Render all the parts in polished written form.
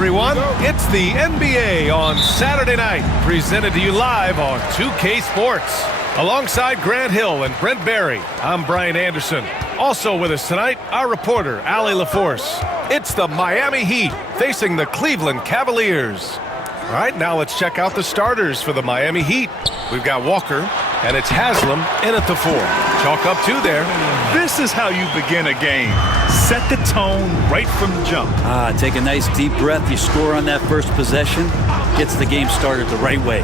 everyone. It's the NBA on Saturday night, presented to you live on 2K Sports. Alongside Grant Hill and Brent Barry, I'm Brian Anderson. Also with us tonight, our reporter, Allie LaForce. It's the Miami Heat facing the Cleveland Cavaliers. All right, now let's check out the starters for the Miami Heat. We've got Walker, and it's Haslam in at the 4. Chalk up 2 there. This is how you begin a game. Set the tone right from the jump. Take a nice deep breath. You score on that first possession. Gets the game started the right way.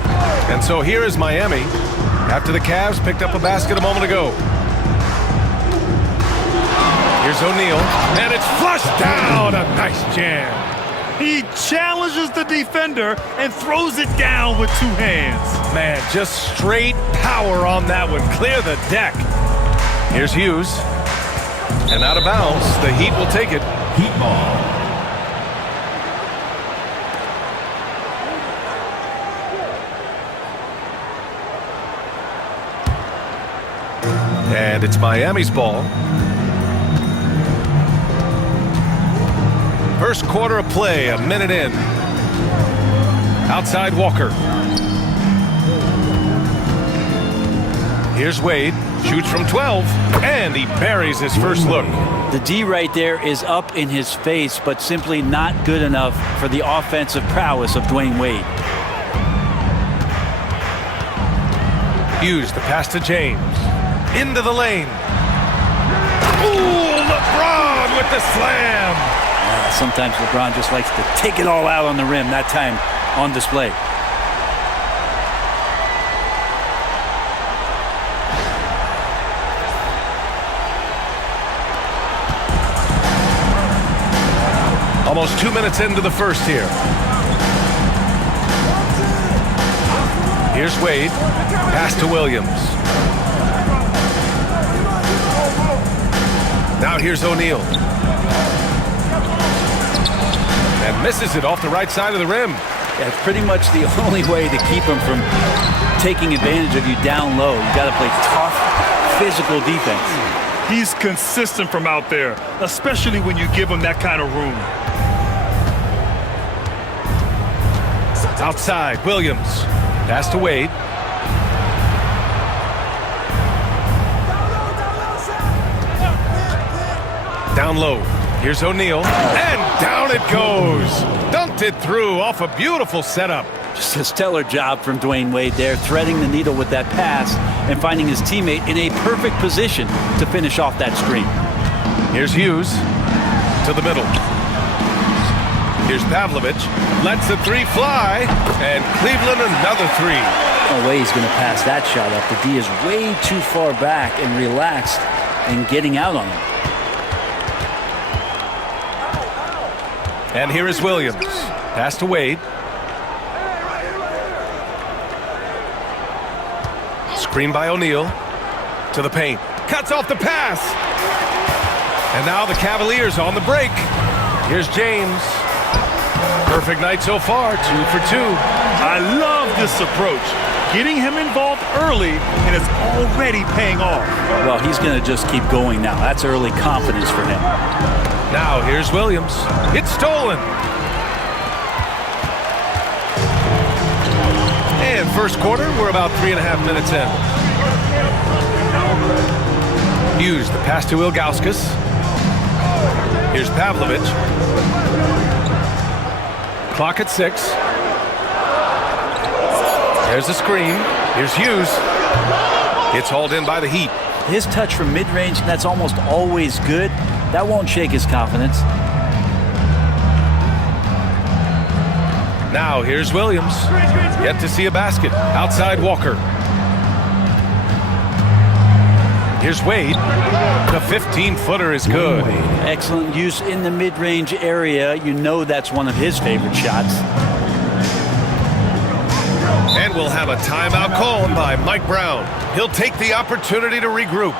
And so here is Miami after the Cavs picked up a basket a moment ago. Here's O'Neal, and it's flushed down. A nice jam. He challenges the defender and throws it down with 2 hands. Man, just straight power on that one. Clear the deck. Here's Hughes. And out of bounds, the Heat will take it. Heat ball. And it's Miami's ball. First quarter of play, a minute in. Outside Walker. Here's Wade. Shoots from 12, and he buries his first look. The D right there is up in his face, but simply not good enough for the offensive prowess of Dwayne Wade. Hughes, the pass to James. Into the lane. Ooh, LeBron with the slam. Sometimes LeBron just likes to take it all out on the rim, that time on display. Almost 2 minutes into the first here. Here's Wade. Pass to Williams. Now here's O'Neal. And misses it off the right side of the rim. Yeah, it's pretty much the only way to keep him from taking advantage of you down low. You got to play tough, physical defense. He's consistent from out there, especially when you give him that kind of room. Outside, Williams. Pass to Wade. Down low. Here's O'Neal. And down it goes. Dunked it through off a beautiful setup. Just a stellar job from Dwayne Wade there, threading the needle with that pass and finding his teammate in a perfect position to finish off that screen. Here's Hughes to the middle. Here's Pavlovich. Lets the 3 fly. And Cleveland another 3. No way he's going to pass that shot up. The D is way too far back and relaxed and getting out on him. And here is Williams. Pass to Wade. Screen by O'Neal. To the paint. Cuts off the pass. And now the Cavaliers on the break. Here's James. Perfect night so far. 2 for 2. I love this approach. Getting him involved early, and it's already paying off. Well, he's going to just keep going now. That's early confidence for him. Now here's Williams. It's stolen. And first quarter, we're about 3.5 minutes in. Hughes, the pass to Ilgauskas. Here's Pavlovich. Clock at 6. There's the screen. Here's Hughes. It's hauled in by the Heat. His touch from mid-range, that's almost always good. That won't shake his confidence. Now here's Williams. Yet to see a basket. Outside Walker. Here's Wade. The 15-footer is good. Excellent use in the mid-range area. You know that's one of his favorite shots. And we'll have a timeout called by Mike Brown. He'll take the opportunity to regroup.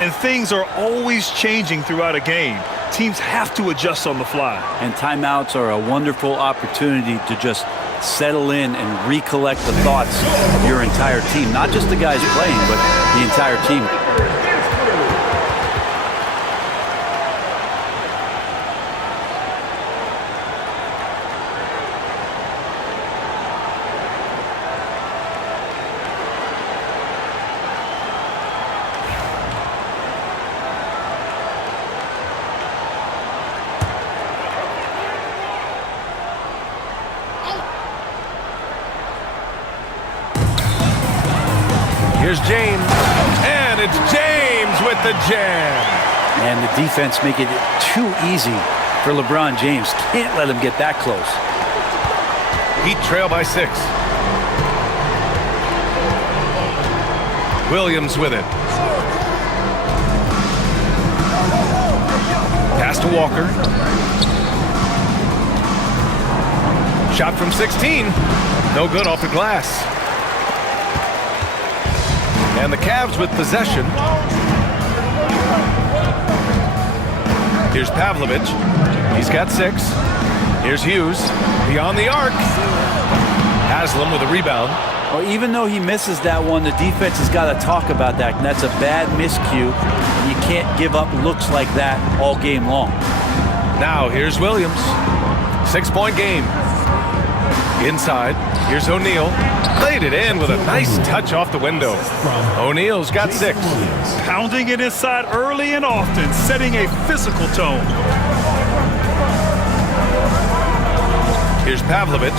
And things are always changing throughout a game. Teams have to adjust on the fly. And timeouts are a wonderful opportunity to just settle in and recollect the thoughts of your entire team. Not just the guys playing, but the entire team. Here's James, and it's James with the jam. And the defense make it too easy for LeBron James. Can't let him get that close. Heat trail by 6. Williams with it. Pass to Walker. Shot from 16. No good off the glass. And the Cavs with possession. Here's Pavlovich. He's got 6. Here's Hughes. Beyond the arc. Haslam with a rebound. Well, even though he misses that one, the defense has got to talk about that. And that's a bad miscue. You can't give up looks like that all game long. Now here's Williams. 6-point game. Inside. Here's O'Neal. Played it in with a nice touch off the window. O'Neal's got 6. Pounding it inside early and often, setting a physical tone. Here's Pavlovich.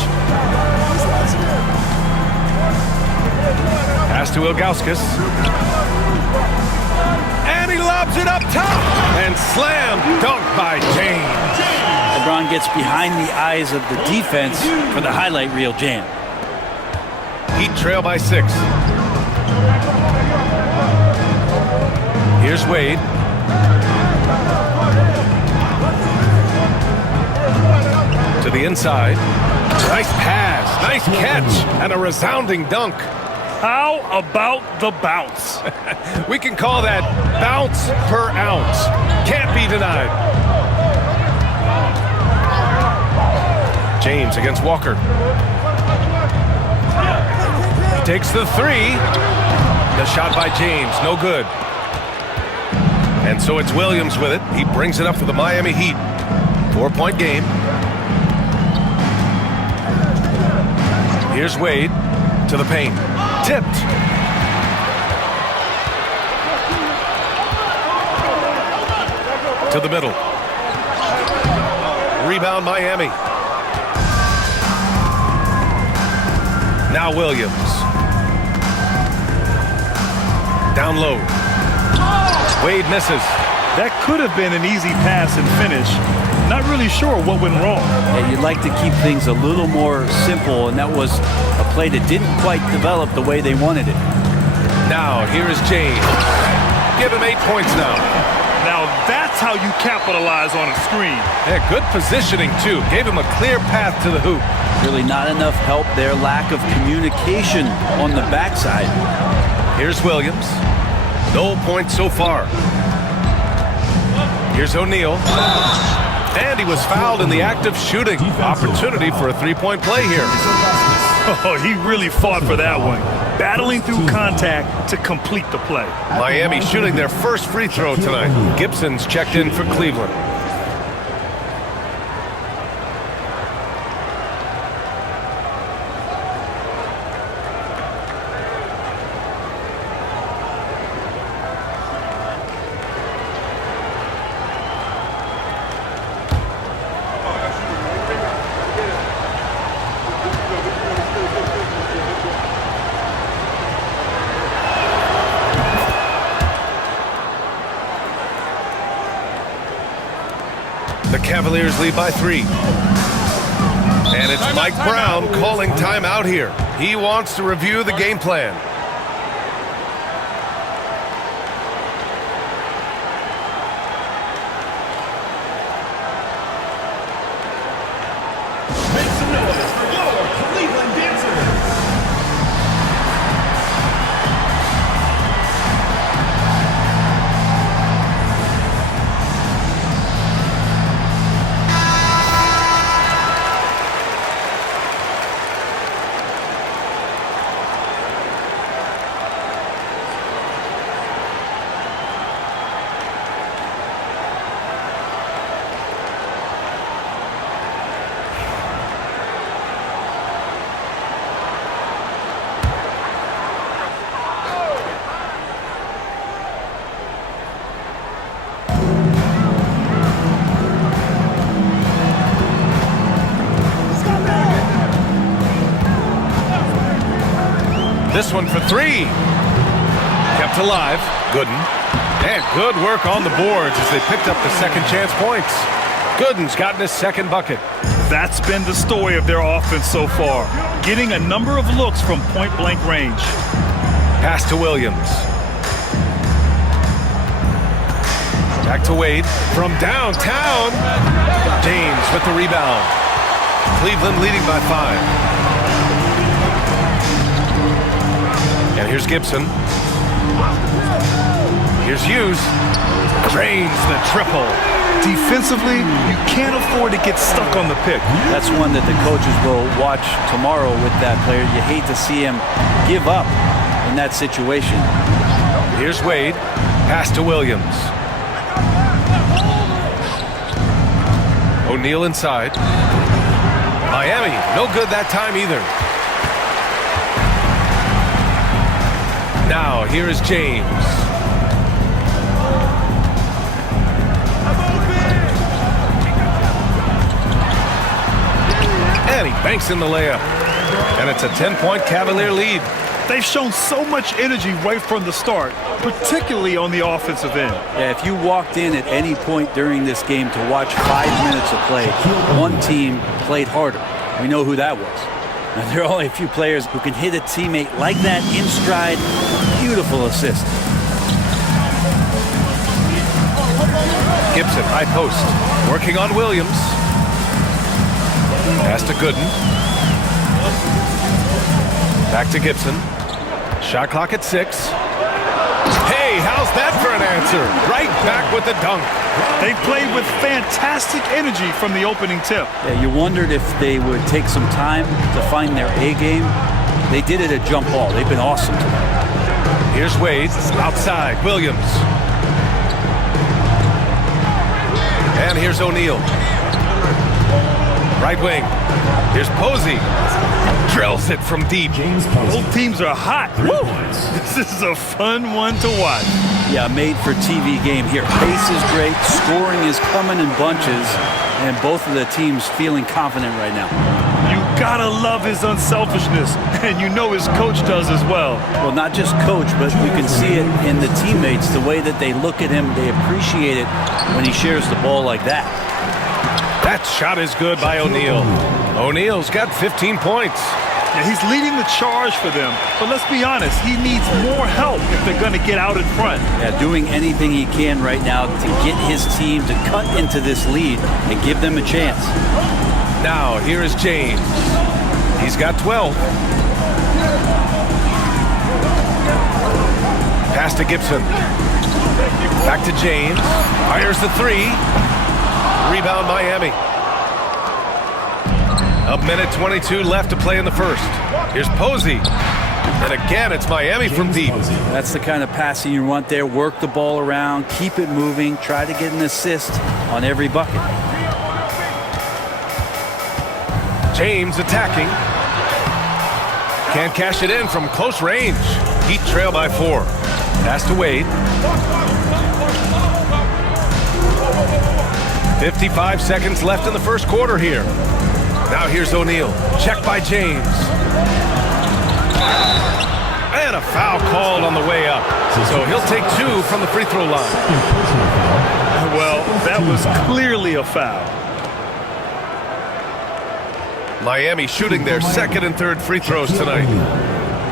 Pass to Ilgauskas. And he lobs it up top. And slam dunk by James. LeBron gets behind the eyes of the defense for the highlight reel jam. Heat trail by 6. Here's Wade. To the inside. Nice pass, nice catch, and a resounding dunk. How about the bounce? We can call that bounce per ounce. Can't be denied. James against Walker. He takes the 3. The shot by James, no good. And so it's Williams with it. He brings it up for the Miami Heat. 4-point game. Here's Wade to the paint. Tipped. To the middle. Rebound Miami. Now Williams. Down low. Wade misses. That could have been an easy pass and finish. Not really sure what went wrong. Yeah, you'd like to keep things a little more simple, and that was a play that didn't quite develop the way they wanted it. Now, here is James. Give him 8 points now. Now that's how you capitalize on a screen. Yeah, good positioning, too. Gave him a clear path to the hoop. Really not enough help there. Lack of communication on the backside. Here's Williams. No points so far. Here's O'Neal. And he was fouled in the act of shooting. Opportunity for a 3-point play here. Oh, he really fought for that one. Battling through contact to complete the play. Miami shooting their first free throw tonight. Gibson's checked in for Cleveland. The Cavaliers lead by 3. And it's Mike Brown calling timeout here. He wants to review the game plan. Make some noise for your Cleveland dancers. This one for 3. Brought to live. Gooden. And good work on the boards as they picked up the second chance points. Gooden's gotten his second bucket. That's been the story of their offense so far, getting a number of looks from point-blank range. Pass to Williams. Back to Wade from downtown. James with the rebound. Cleveland leading by 5. And here's Gibson. Here's Hughes. Drains the triple. Defensively, you can't afford to get stuck on the pick. That's one that the coaches will watch tomorrow with that player. You hate to see him give up in that situation. Here's Wade. Pass to Williams. O'Neal inside. Miami, no good that time either. Now, here is James. And he banks in the layup. And it's a 10-point Cavalier lead. They've shown so much energy right from the start, particularly on the offensive end. Yeah, if you walked in at any point during this game to watch 5 minutes of play, one team played harder. We know who that was. And there are only a few players who can hit a teammate like that in stride. Beautiful assist. Gibson, high post. Working on Williams. Pass to Gooden. Back to Gibson. Shot clock at 6. Hey, how's that for an answer? Right back with the dunk. They played with fantastic energy from the opening tip. Yeah, you wondered if they would take some time to find their A game. They did it at jump ball. They've been awesome tonight. Here's Wade. Outside. Williams. And here's O'Neal. Right wing. Here's Posey. Drills it from deep. Both teams are hot. Woo! This is a fun one to watch. Yeah, made for TV game here. Pace is great. Scoring is coming in bunches. And both of the teams feeling confident right now. You gotta love his unselfishness. And you know his coach does as well. Well, not just coach, but you can see it in the teammates. The way that they look at him, they appreciate it when he shares the ball like that. That shot is good by O'Neal. O'Neal's got 15 points. Yeah, he's leading the charge for them. But let's be honest, he needs more help if they're going to get out in front. Yeah, doing anything he can right now to get his team to cut into this lead and give them a chance. Now, here is James. He's got 12. Pass to Gibson. Back to James. Fires the 3. Rebound Miami. A minute 22 left to play in the first. Here's Posey. And again, it's Miami from deep. That's the kind of passing you want there. Work the ball around, keep it moving, try to get an assist on every bucket. James attacking. Can't cash it in from close range. Heat trail by 4. Pass to Wade. 55 seconds left in the first quarter here. Now here's O'Neal. Check by James. And a foul called on the way up. So he'll take 2 from the free throw line. Well, that was clearly a foul. Miami shooting their second and third free throws tonight.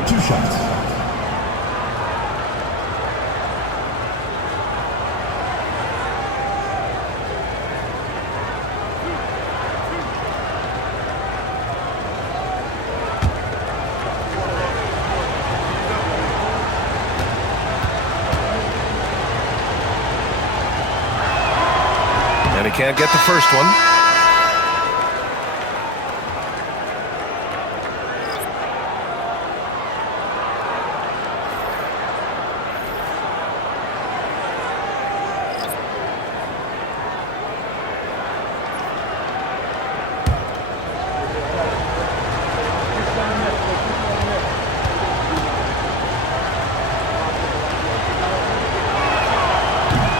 2 shots. And he can't get the first one.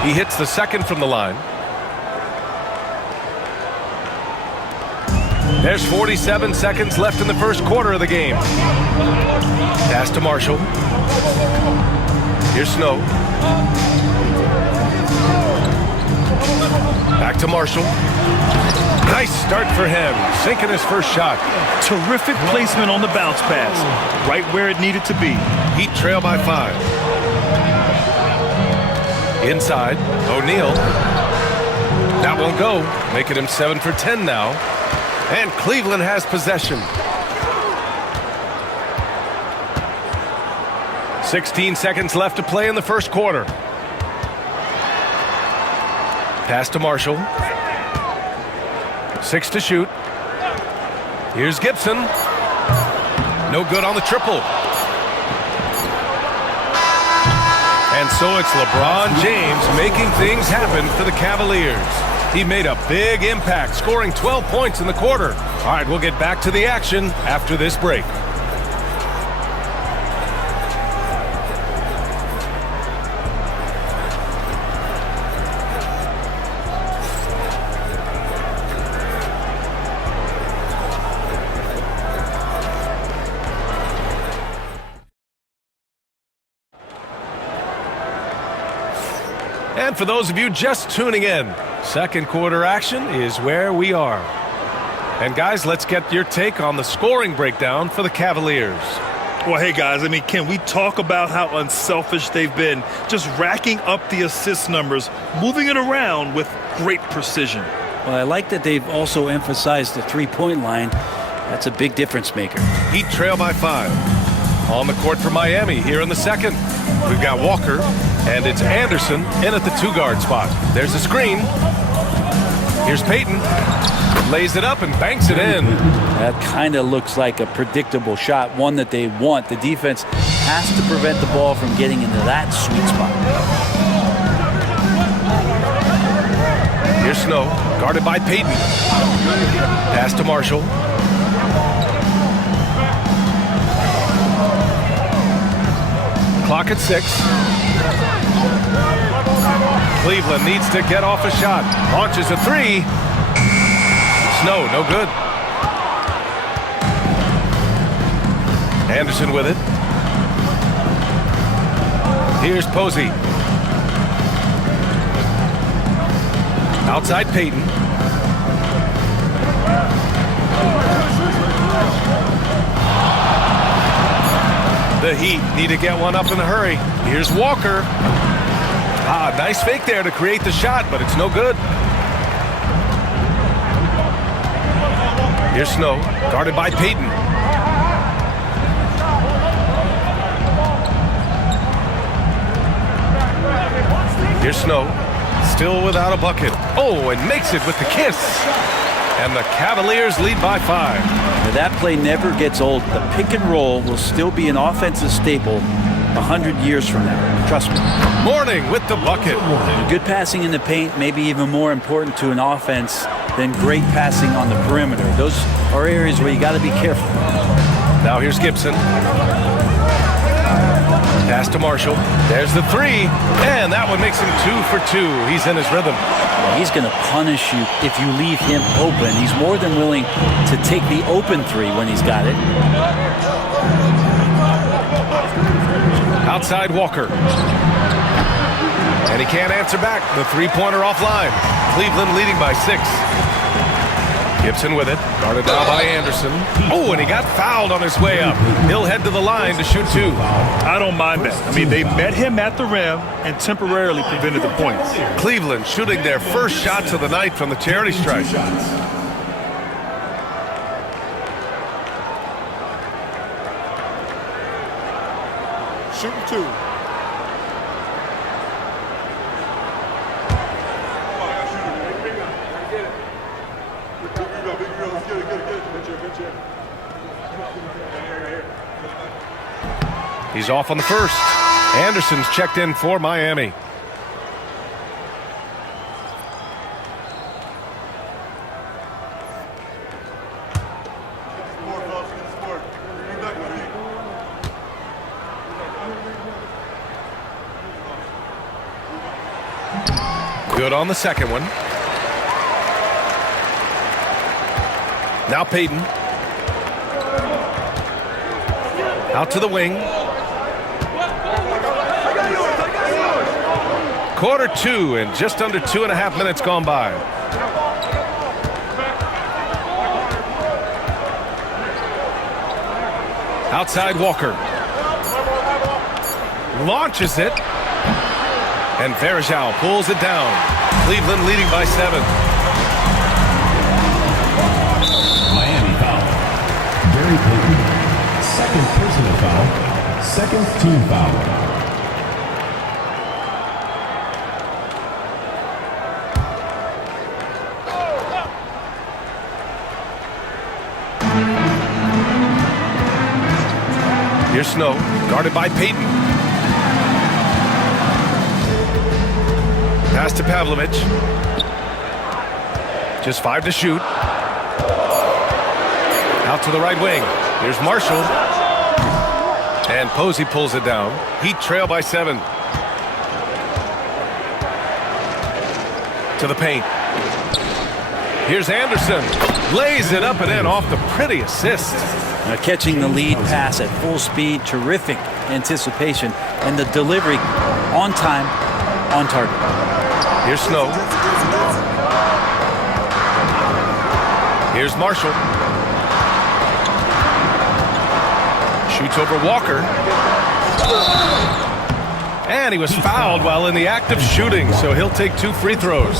He hits the second from the line. There's 47 seconds left in the first quarter of the game. Pass to Marshall. Here's Snow. Back to Marshall. Nice start for him, sinking his first shot. Terrific placement on the bounce pass, right where it needed to be. Heat trail by 5. Inside, O'Neal. That won't go, making him 7 for 10 now. And Cleveland has possession. 16 seconds left to play in the first quarter. Pass to Marshall. 6 to shoot. Here's Gibson. No good on the triple. And so it's LeBron James making things happen for the Cavaliers. He made a big impact, scoring 12 points in the quarter. All right, we'll get back to the action after this break. And for those of you just tuning in, second quarter action is where we are. And guys, let's get your take on the scoring breakdown for the Cavaliers. Well, hey, guys, I mean, can we talk about how unselfish they've been? Just racking up the assist numbers, moving it around with great precision. Well, I like that they've also emphasized the three-point line. That's a big difference maker. Heat trail by 5. On the court for Miami here in the second. We've got Walker, and it's Anderson in at the 2-guard spot. There's a screen. Here's Payton. Lays it up and banks it in. That kind of looks like a predictable shot, one that they want. The defense has to prevent the ball from getting into that sweet spot. Here's Snow, guarded by Payton. Pass to Marshall. Clock at 6. Cleveland needs to get off a shot. Launches a 3. Snow, no good. Anderson with it. Here's Posey. Outside Payton. The Heat need to get one up in a hurry. Here's Walker. Nice fake there to create the shot, but it's no good. Here's Snow, guarded by Payton. Here's Snow, still without a bucket. Oh, and makes it with the kiss. And the Cavaliers lead by 5. Now, that play never gets old. The pick and roll will still be an offensive staple 100 years from now. Trust me. Mourning with the bucket. Good passing in the paint may be even more important to an offense than great passing on the perimeter. Those are areas where you got to be careful. Now here's Gibson. Pass to Marshall. There's the 3. And that one makes him 2 for 2. He's in his rhythm. He's going to punish you if you leave him open. He's more than willing to take the open 3 when he's got it. Outside Walker. And he can't answer back. The three-pointer offline. Cleveland leading by 6. Gibson with it. Guarded now by Anderson. Oh, and he got fouled on his way up. He'll head to the line to shoot 2. I don't mind that. I mean, they met him at the rim and temporarily prevented the points. Cleveland shooting their first shots of the night from the charity stripe. Shooting 2. He's off on the first. Anderson's checked in for Miami. Good on the second one. Now Payton. Out to the wing. Quarter 2 and just under 2.5 minutes gone by. Outside Walker. Launches it. And Varejao pulls it down. Cleveland leading by 7. Miami foul. Gary Payton. Second personal foul. Second team foul. Here's Snow, guarded by Payton. Pass to Pavlovich. Just 5 to shoot. Out to the right wing. Here's Marshall. And Posey pulls it down. Heat trail by 7. To the paint. Here's Anderson. Lays it up and in off the pretty assist. Now catching the lead pass at full speed, terrific anticipation, and the delivery on time, on target. Here's Snow. Here's Marshall. Shoots over Walker. And he was fouled while in the act of shooting, so he'll take 2 free throws.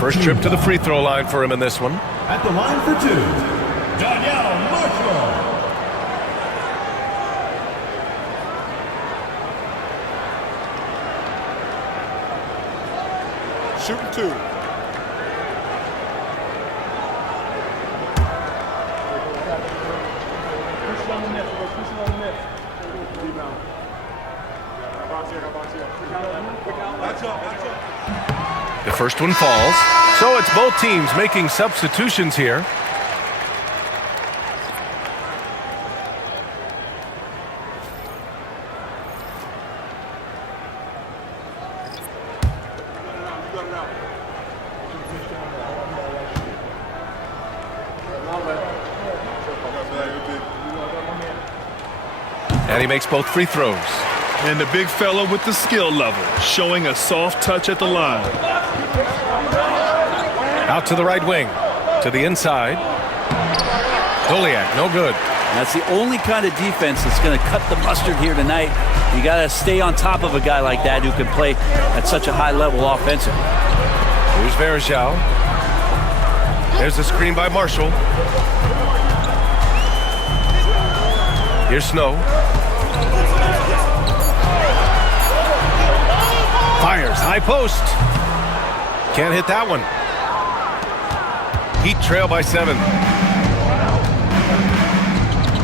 First trip to the free throw line for him in this one. At the line for 2, Danielle Marshall. Shooting 2. The first one falls, so it's both teams making substitutions here. And he makes both free throws. And the big fella with the skill level, showing a soft touch at the line. Out to the right wing, to the inside. Doliak, no good. That's the only kind of defense that's going to cut the mustard here tonight. You got to stay on top of a guy like that who can play at such a high level offensively. Here's Varejao. There's the screen by Marshall. Here's Snow. Fires, high post. Can't hit that one. Heat trail by 7.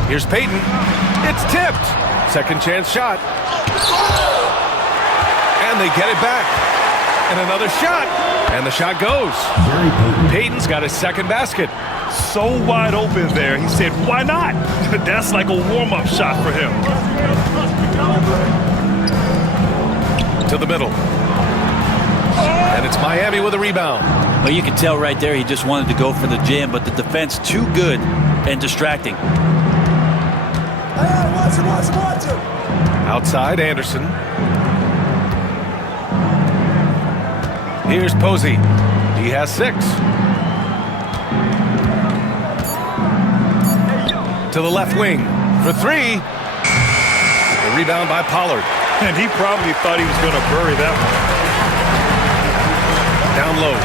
Here's Payton. It's tipped. Second chance shot. And they get it back. And another shot. And the shot goes. Payton's got his second basket. So wide open there. He said, why not? That's like a warm-up shot for him. To the middle. And it's Miami with a rebound. Well, you can tell right there he just wanted to go for the jam, but the defense too good and distracting. Outside, Anderson. Here's Posey. He has 6. To the left wing for 3. A rebound by Pollard. And he probably thought he was going to bury that one. Down low.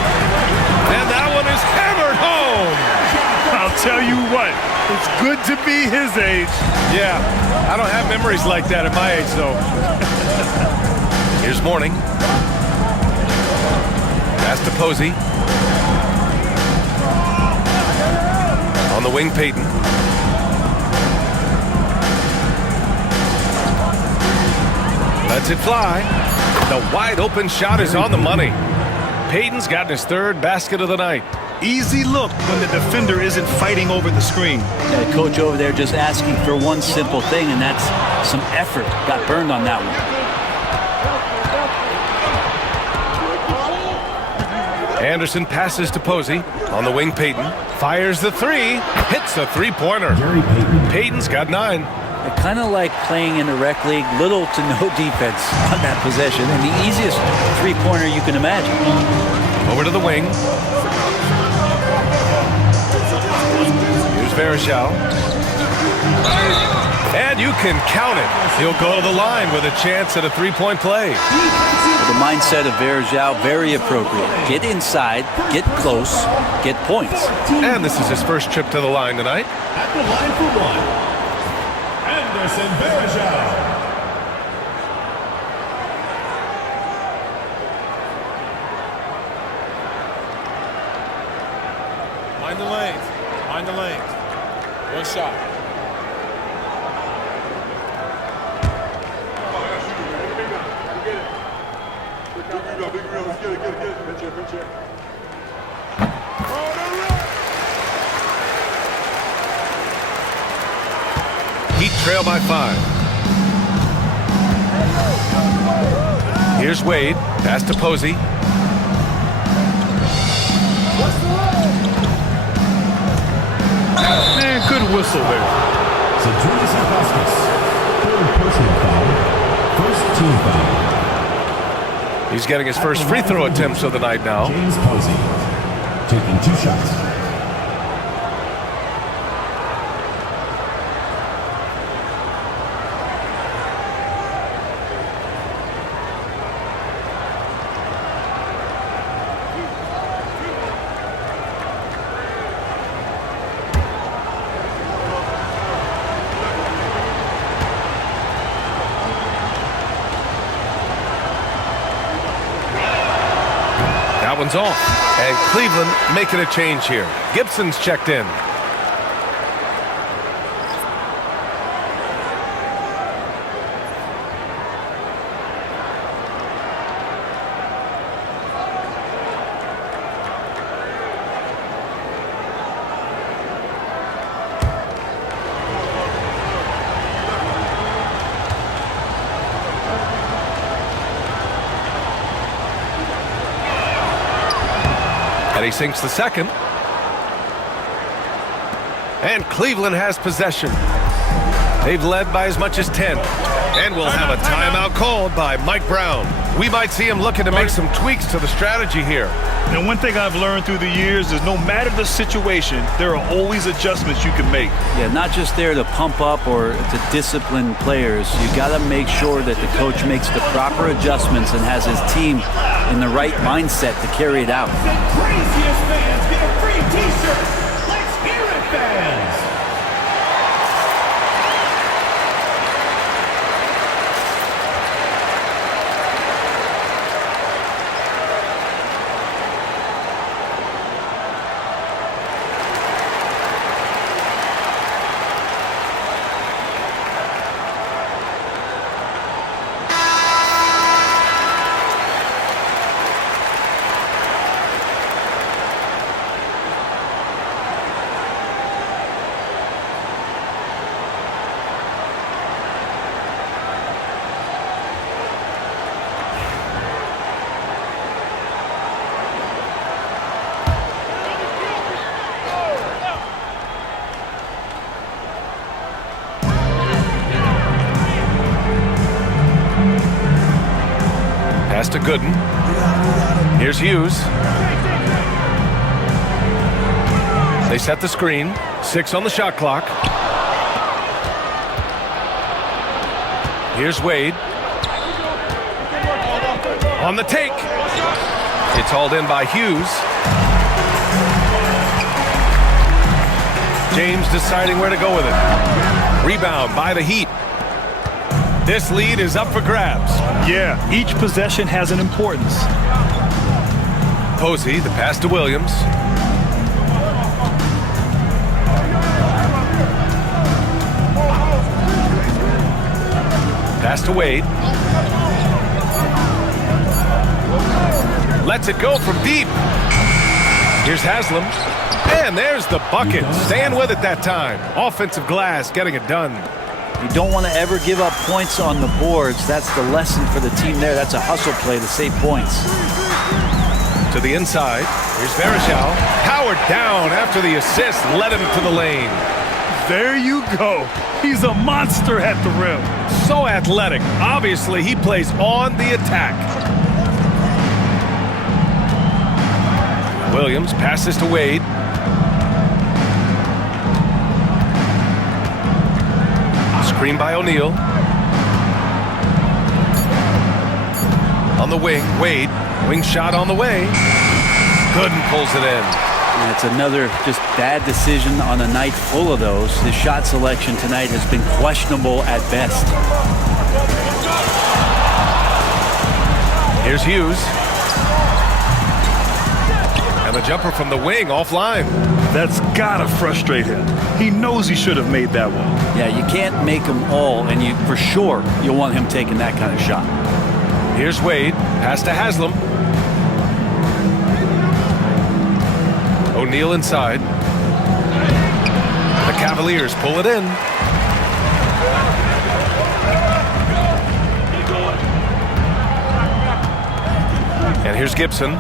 And that one is hammered home. I'll tell you what, it's good to be his age. Yeah, I don't have memories like that at my age, though. Here's Mourning. Pass to Posey. On the wing, Payton. Lets it fly. The wide open shot is on the money. Payton's gotten his 3rd basket of the night. Easy look when the defender isn't fighting over the screen. The coach over there just asking for one simple thing, and that's some effort. Got burned on that one. Anderson passes to Posey. On the wing, Payton. Fires the 3. Hits the 3-pointer. Payton's got 9. Kind of like playing in the rec league, little to no defense on that possession, and the easiest three-pointer you can imagine. Over to the wing. Here's Vereshal. And you can count it. He'll go to the line with a chance at a three-point play. The mindset of Vereshal, very appropriate. Get inside, get close, get points. And this is his first trip to the line tonight. At the line for one, Anderson Vereshal. Mind the lanes. Mind the lanes. One shot. Heat trail by 5. Here's Wade. Pass to Posey. Man, good whistle there. Zydrunas Ilgauskas. Third personal foul. First team foul. He's getting his first free throw attempts of the night now. James Posey taking 2 shots. That one's off. And Cleveland making a change here. Gibson's checked in. And he sinks the second. And Cleveland has possession. They've led by as much as 10. And we'll have a timeout called by Mike Brown. We might see him looking to make some tweaks to the strategy here. And one thing I've learned through the years is no matter the situation, there are always adjustments you can make. Yeah, not just there to pump up or to discipline players. You got to make sure that the coach makes the proper adjustments and has his team in the right mindset to carry it out. The craziest fans get a free t-shirt. Let's hear it, fans. Pass to Gooden. Here's Hughes. They set the screen. 6 on the shot clock. Here's Wade. On the take. It's hauled in by Hughes. James deciding where to go with it. Rebound by the Heat. This lead is up for grabs. Yeah, each possession has an importance. Posey, the pass to Williams. Pass to Wade. Lets it go from deep. Here's Haslam. And there's the bucket. Staying with it that time. Offensive glass getting it done. You don't want to ever give up points on the boards. That's the lesson for the team there. That's a hustle play to save points. To the inside. Here's Vereshal. Powered down after the assist led him to the lane. There you go. He's a monster at the rim. So athletic. Obviously, he plays on the attack. Williams passes to Wade. Screen by O'Neal. On the wing, Wade. Wing shot on the way. Gooden pulls it in. And it's another just bad decision on a night full of those. His shot selection tonight has been questionable at best. Here's Hughes. And the jumper from the wing offline. That's gotta frustrate him. He knows he should have made that one. Yeah, you can't make them all, and you for sure you'll want him taking that kind of shot. Here's Wade. Pass to Haslam. O'Neal inside. The Cavaliers pull it in. And here's Gibson.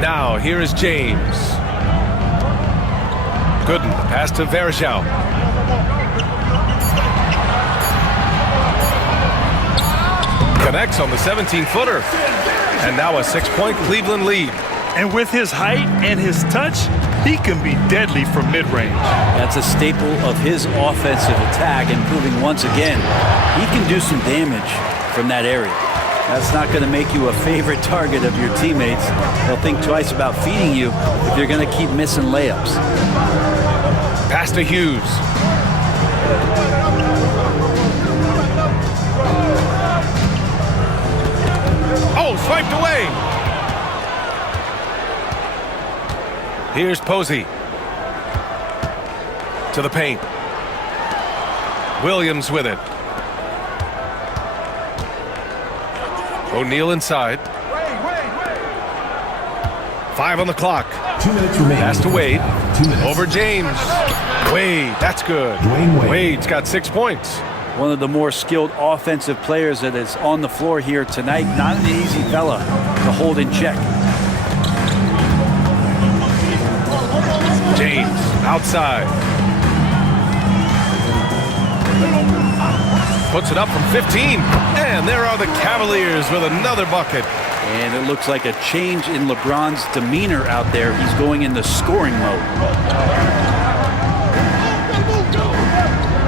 Now here is James. Gooden, pass to Verjao. Connects on the 17-footer. And now a 6-point Cleveland lead. And with his height and his touch, he can be deadly from mid-range. That's a staple of his offensive attack, and proving once again he can do some damage from that area. That's not going to make you a favorite target of your teammates. They'll think twice about feeding you if you're going to keep missing layups. Pass to Hughes. Oh, swiped away. Here's Posey. To the paint. Williams with it. O'Neal inside. 5 on the clock. 2 minutes remaining. Pass to Wade. 2 minutes. Over James. Wade, that's good. Dwayne Wade. Wade's got 6 points. One of the more skilled offensive players that is on the floor here tonight. Not an easy fella to hold in check. James outside. Puts it up from 15. And there are the Cavaliers with another bucket. And it looks like a change in LeBron's demeanor out there. He's going into scoring mode.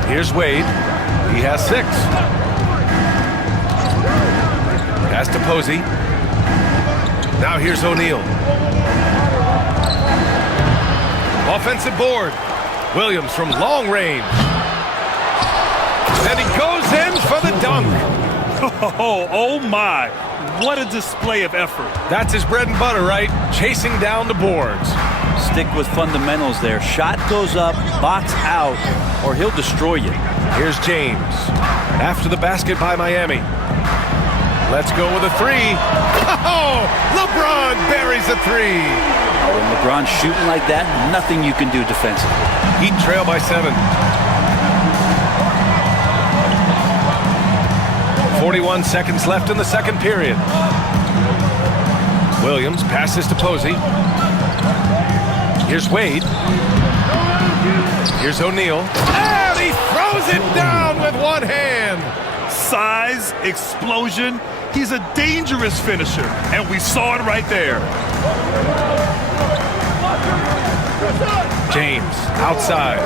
Here's Wade. He has 6. Pass to Posey. Now here's O'Neal. Offensive board. Williams from long range. And he goes in for the dunk. Oh my. What a display of effort. That's his bread and butter, right? Chasing down the boards. Stick with fundamentals there. Shot goes up, box out, or he'll destroy you. Here's James. After the basket by Miami. Let's go with a 3. Oh, LeBron buries a 3. When LeBron's shooting like that, nothing you can do defensively. Heat trail by 7. 41 seconds left in the second period. Williams passes to Posey. Here's Wade. Here's O'Neal. And he throws it down with one hand. Size, explosion. He's a dangerous finisher, and we saw it right there. James outside.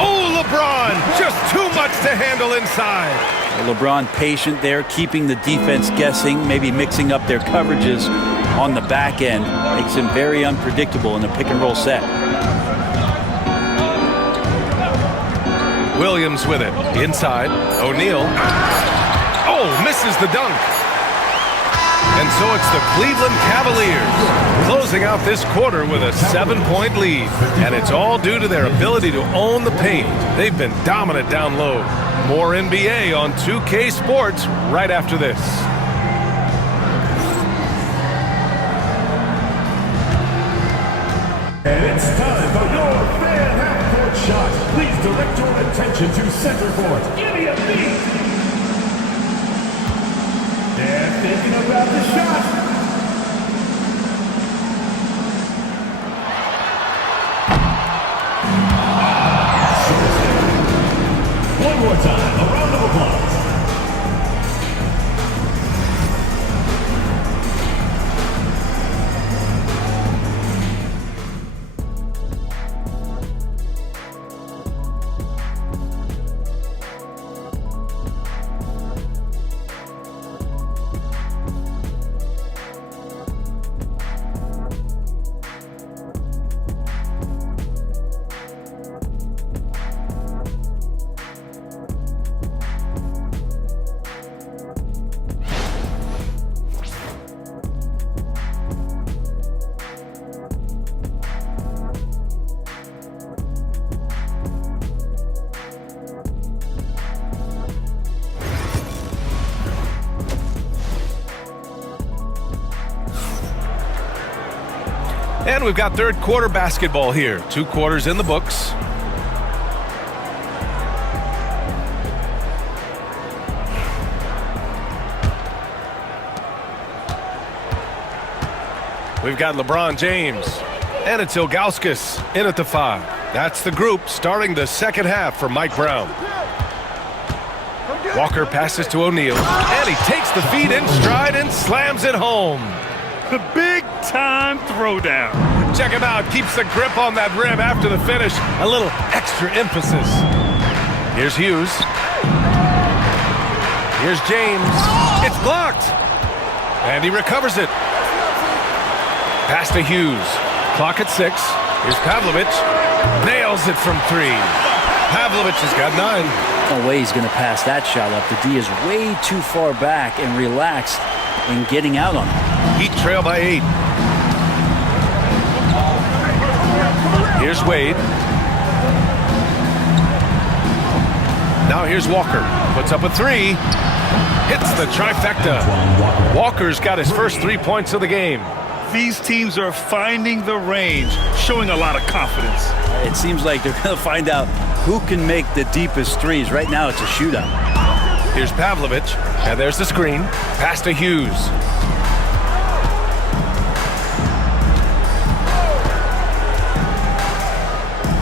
Oh, LeBron, just too much to handle inside. LeBron patient there, keeping the defense guessing, maybe mixing up their coverages on the back end. Makes him very unpredictable in the pick and roll set. Williams with it. Inside. O'Neal. Oh, misses the dunk. And so it's the Cleveland Cavaliers closing out this quarter with a 7-point lead. And it's all due to their ability to own the paint. They've been dominant down low. More NBA on 2K Sports right after this. And it's time for your fan half-court shot. Please direct your attention to center court. Give me a beat. They're thinking about the shot. more time, a round of applause. And we've got third quarter basketball here. 2 quarters in the books. We've got LeBron James. And it's Ilgauskas in at the 5. That's the group starting the second half for Mike Brown. Walker passes to O'Neal. And he takes the feed in stride and slams it home. The big-time throwdown. Check him out. Keeps the grip on that rim after the finish. A little extra emphasis. Here's Hughes. Here's James. It's blocked. And he recovers it. Pass to Hughes. Clock at 6. Here's Pavlovich. Nails it from 3. Pavlovich has got 9. No way he's going to pass that shot up. The D is way too far back and relaxed in getting out on it. Heat trail by 8. Here's Wade. Now here's Walker. Puts up a 3. Hits the trifecta. Walker's got his first 3 points of the game. These teams are finding the range, showing a lot of confidence. It seems like they're going to find out who can make the deepest threes. Right now it's a shootout. Here's Pavlovich. And there's the screen. Pass to Hughes.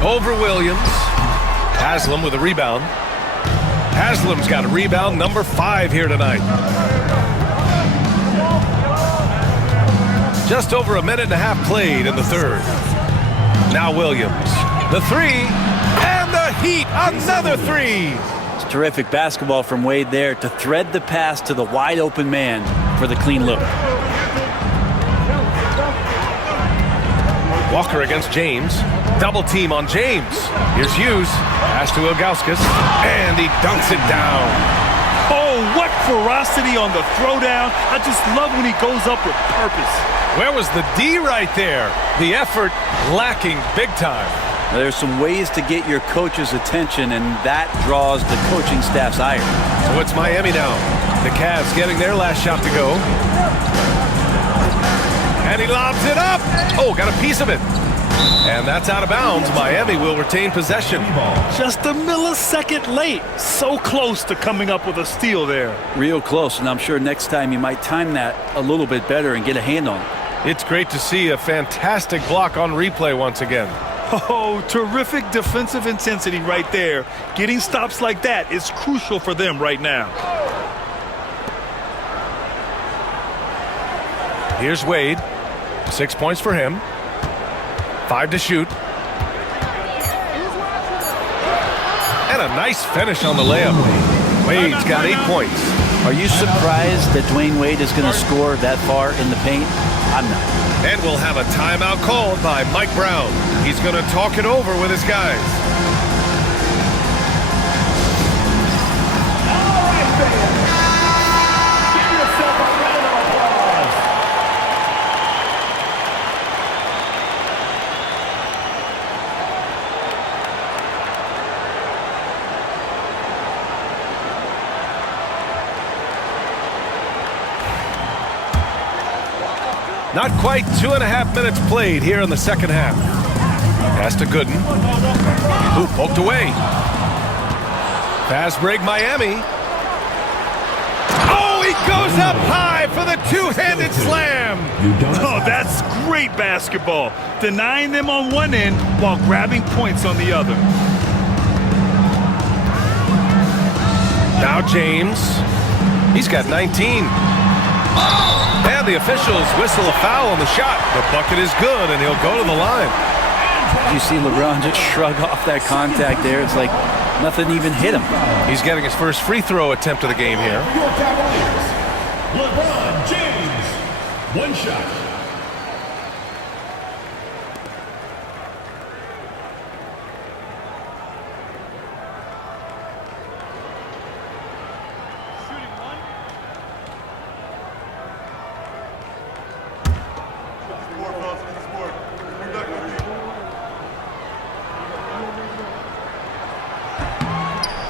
Over Williams. Haslam with a rebound. Haslam's got a rebound number 5 here tonight. Just over a minute and a half played in the third. Now Williams. The 3. And the Heat. Another 3. It's terrific basketball from Wade there to thread the pass to the wide open man for the clean look. Walker against James. Double team on James. Here's Hughes. Pass to Ilgauskas. And he dunks it down. Oh, what ferocity on the throwdown. I just love when he goes up with purpose. Where was the D right there? The effort lacking big time. Now, there's some ways to get your coach's attention, and that draws the coaching staff's ire. So it's Miami now. The Cavs getting their last shot to go. And he lobs it up. Oh, got a piece of it. And that's out of bounds. Miami will retain possession. Just a millisecond late. So close to coming up with a steal there. Real close, and I'm sure next time you might time that a little bit better and get a hand on it. It's great to see a fantastic block on replay once again. Oh, terrific defensive intensity right there. Getting stops like that is crucial for them right now. Here's Wade. 6 points for him. 5 to shoot. And a nice finish on the layup. Wade's got 8 points. Are you surprised that Dwayne Wade is going to score that far in the paint? I'm not. And we'll have a timeout called by Mike Brown. He's going to talk it over with his guys. All right, fans. Give yourself a round of applause. Not quite 2.5 minutes played here in the second half. Pass to Gooden. Who poked away. Fast break Miami. Oh, he goes up high for the two-handed slam. Oh, that's great basketball. Denying them on one end while grabbing points on the other. Now James. He's got 19. And the officials whistle a foul on the shot. The bucket is good, and he'll go to the line. You see LeBron just shrug off that contact there. It's like nothing even hit him. He's getting his first free throw attempt of the game here. Your Cavaliers, LeBron James. One shot.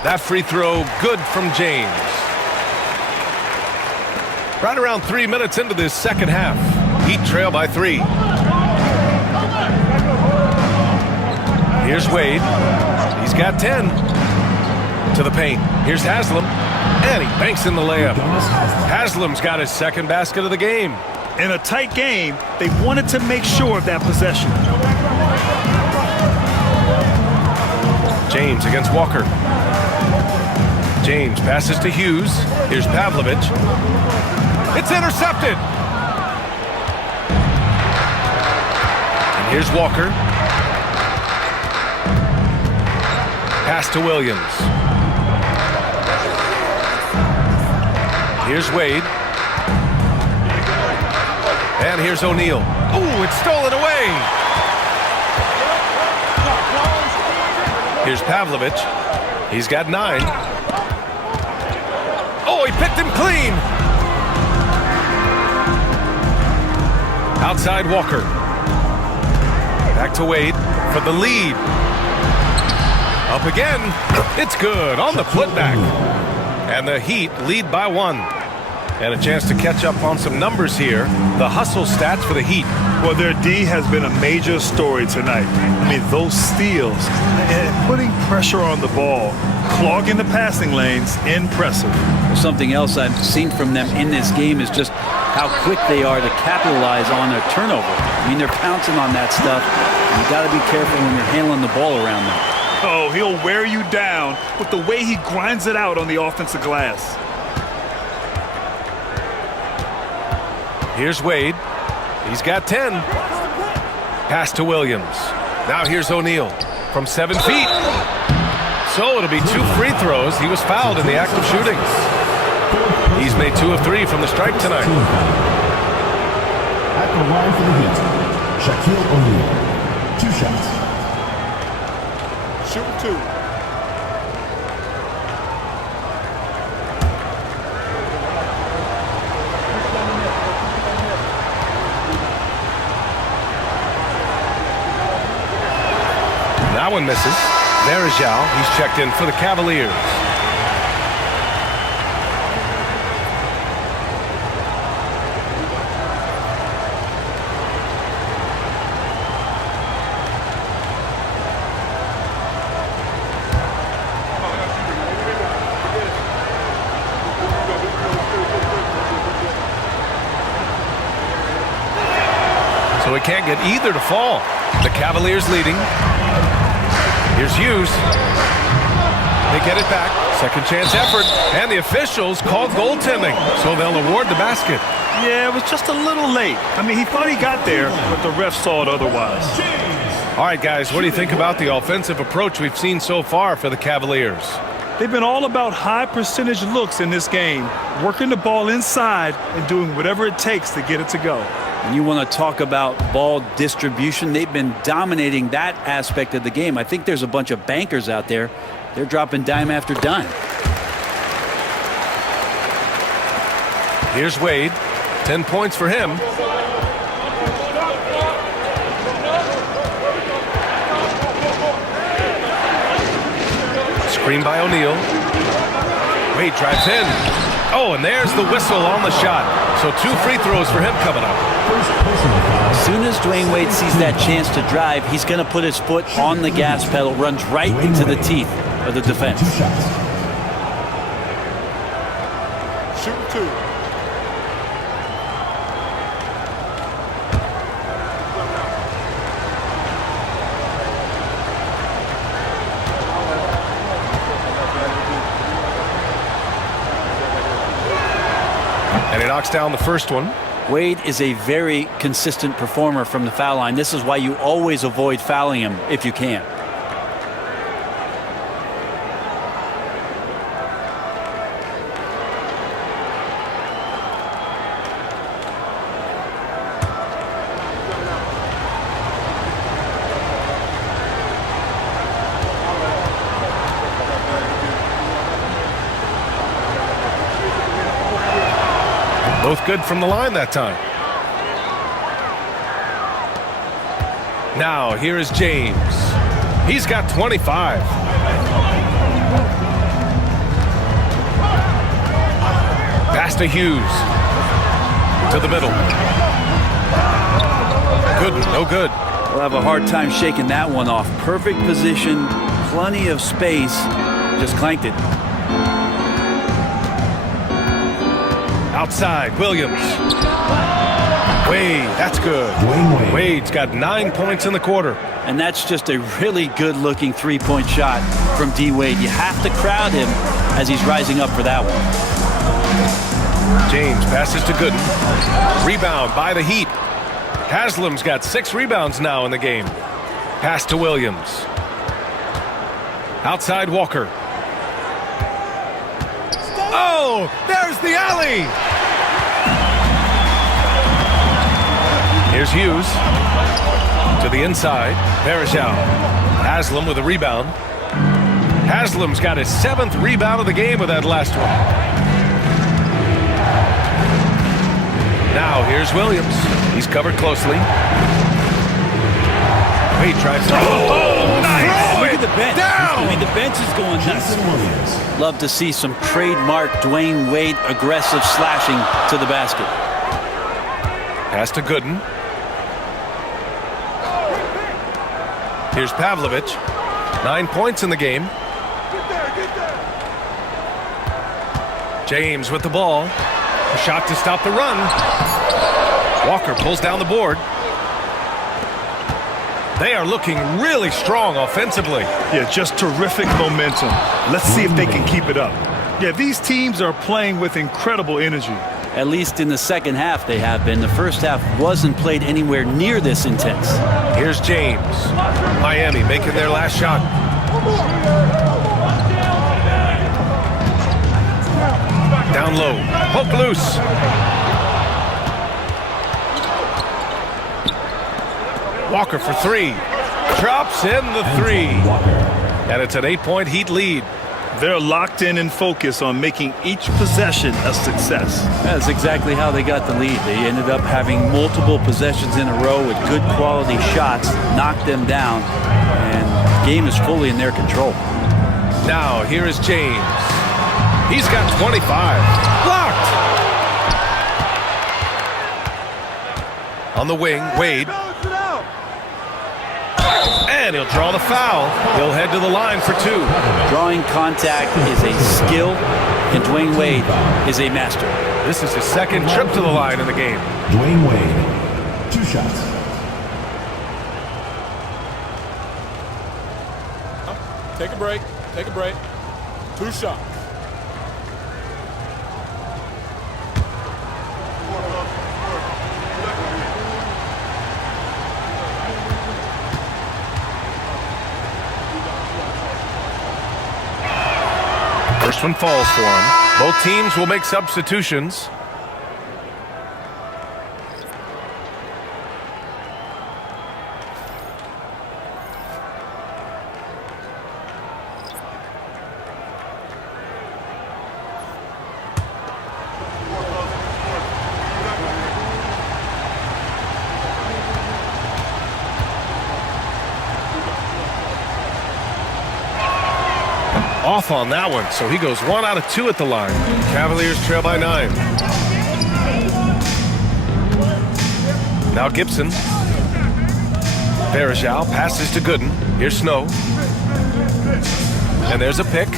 That free throw good from James. Right around 3 minutes into this second half. Heat trail by 3. Here's Wade. He's got 10. To the paint. Here's Haslam. And he banks in the layup. Haslam's got his second basket of the game. In a tight game, they wanted to make sure of that possession. James against Walker. James passes to Hughes. Here's Pavlovich. It's intercepted. And here's Walker. Pass to Williams. Here's Wade. And here's O'Neal. Ooh, it's stolen away. Here's Pavlovich. He's got 9. Oh, he picked him clean. Outside Walker. Back to Wade for the lead. Up again. It's good on the putback. And the Heat lead by 1. And a chance to catch up on some numbers here. The hustle stats for the Heat. Well, their D has been a major story tonight. I mean, those steals and putting pressure on the ball, clogging the passing lanes, impressive. Something else I've seen from them in this game is just how quick they are to capitalize on a turnover. I mean, they're pouncing on that stuff, and you got to be careful when you're handling the ball around them. Oh, he'll wear you down with the way he grinds it out on the offensive glass. Here's Wade. He's got 10. Pass to Williams. Now here's O'Neal from 7 feet. So it'll be 2 free throws. He was fouled in the act of shooting. He's made 2 of 3 from the stripe tonight. At the line for the Heat, Shaquille O'Neal. 2 shots. Shoot 2. That one misses. There is Zhao. He's checked in for the Cavaliers. So we can't get either to fall. The Cavaliers leading. Here's Hughes. They get it back. Second chance effort. And the officials call goaltending. So they'll award the basket. Yeah, it was just a little late. I mean, he thought he got there, but the ref saw it otherwise. All right, guys, what do you think about the offensive approach we've seen so far for the Cavaliers? They've been all about high percentage looks in this game, working the ball inside and doing whatever it takes to get it to go. And you want to talk about ball distribution. They've been dominating that aspect of the game. I think there's a bunch of bankers out there. They're dropping dime after dime. Here's Wade. 10 points for him. Screen by O'Neal. Wade drives in. Oh, and there's the whistle on the shot. So 2 free throws for him coming up. As soon as Dwayne Wade sees that chance to drive, he's going to put his foot on the gas pedal, runs right into the teeth of the defense. 2 shots. Shoot 2. knocks down the first one. Wade is a very consistent performer from the foul line. This is why you always avoid fouling him if you can. Both good from the line that time. Now, here is James. He's got 25. Pass to Hughes. To the middle. Good, no good. We'll have a hard time shaking that one off. Perfect position, plenty of space. Just clanked it. Outside, Williams. Wade, that's good. Wade's got 9 points in the quarter. And that's just a really good-looking three-point shot from D. Wade. You have to crowd him as he's rising up for that one. James passes to Gooden. Rebound by the Heat. Haslam's got 6 rebounds now in the game. Pass to Williams. Outside, Walker. Oh, there's the alley. Here's Hughes. To the inside. Baruchel. Haslam with a rebound. Haslam's got his 7th rebound of the game with that last one. Now here's Williams. He's covered closely. Wade tries to... Oh, nice! Look at the bench. Down! I mean, the bench is going nuts. Love to see some trademark Dwayne Wade aggressive slashing to the basket. Pass to Gooden. Here's Pavlovich. 9 points in the game. James with the ball. A shot to stop the run. Walker pulls down the board. They are looking really strong offensively. Yeah, just terrific momentum. Let's see if they can keep it up. Yeah, these teams are playing with incredible energy. At least in the second half they have been. The first half wasn't played anywhere near this intense. Here's James. Miami making their last shot. Down low. Poke loose. Walker for 3. Drops in the 3. And it's an 8-point Heat lead. They're locked in and focused on making each possession a success. That's exactly how they got the lead. They ended up having multiple possessions in a row with good quality shots, knocked them down, and the game is fully in their control. Now, here is James. He's got 25. Blocked! On the wing, Wade. And he'll draw the foul. He'll head to the line for 2. Drawing contact is a skill, and Dwayne Wade is a master. This is his 2nd trip to the line in the game. Dwayne Wade, 2 shots. Take a break. Take a break. 2 shots. First one falls for him. Both teams will make substitutions. Off on that one, so he goes 1 out of 2 at the line. Cavaliers trail by 9. Now Gibson. Baruchel passes to Gooden. Here's Snow. And there's a pick.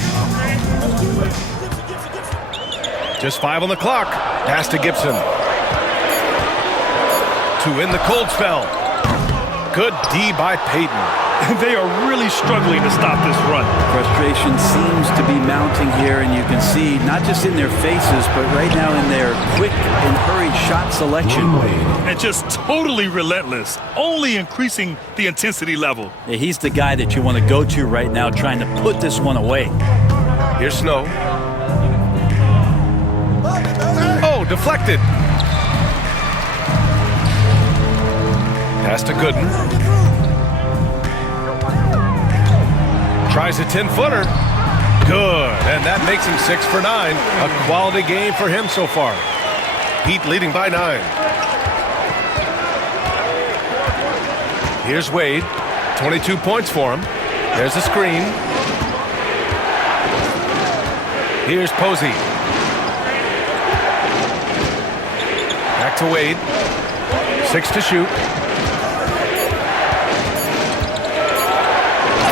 Just 5 on the clock. Pass to Gibson. To win the cold spell. Good D by Payton. They are really struggling to stop this run. Frustration seems to be mounting here, and you can see not just in their faces, but right now in their quick and hurried shot selection. And just totally relentless, only increasing the intensity level. Yeah, he's the guy that you want to go to right now, trying to put this one away. Here's Snow. Oh, deflected. Pass to Gooden. Tries a 10-footer. Good, and that makes him 6 for 9. A quality game for him so far. Heat leading by 9. Here's Wade. 22 points for him. There's a screen. Here's Posey. Back to Wade. 6 to shoot.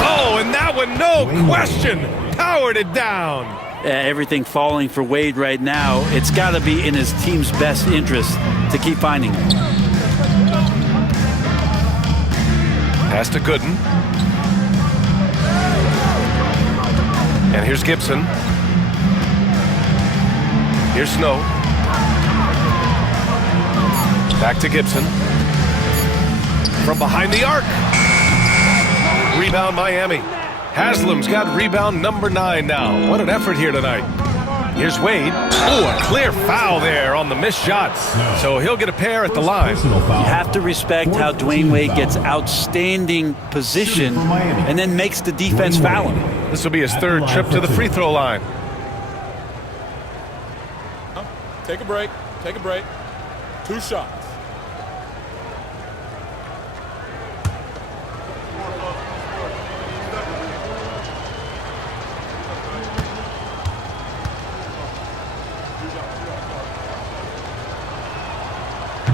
Oh, and that one, no question, powered it down. Everything falling for Wade right now. It's got to be in his team's best interest to keep finding him. Pass to Gooden. And here's Gibson. Here's Snow. Back to Gibson. From behind the arc. Rebound Miami. Haslam's got rebound number 9 now. What an effort here tonight. Here's Wade. Oh, a clear foul there on the missed shot. So he'll get a pair at the line. You have to respect how Dwayne Wade gets outstanding position and then makes the defense foul him. This will be his 3rd trip to the free throw line. Take a break. Take a break. 2 shots.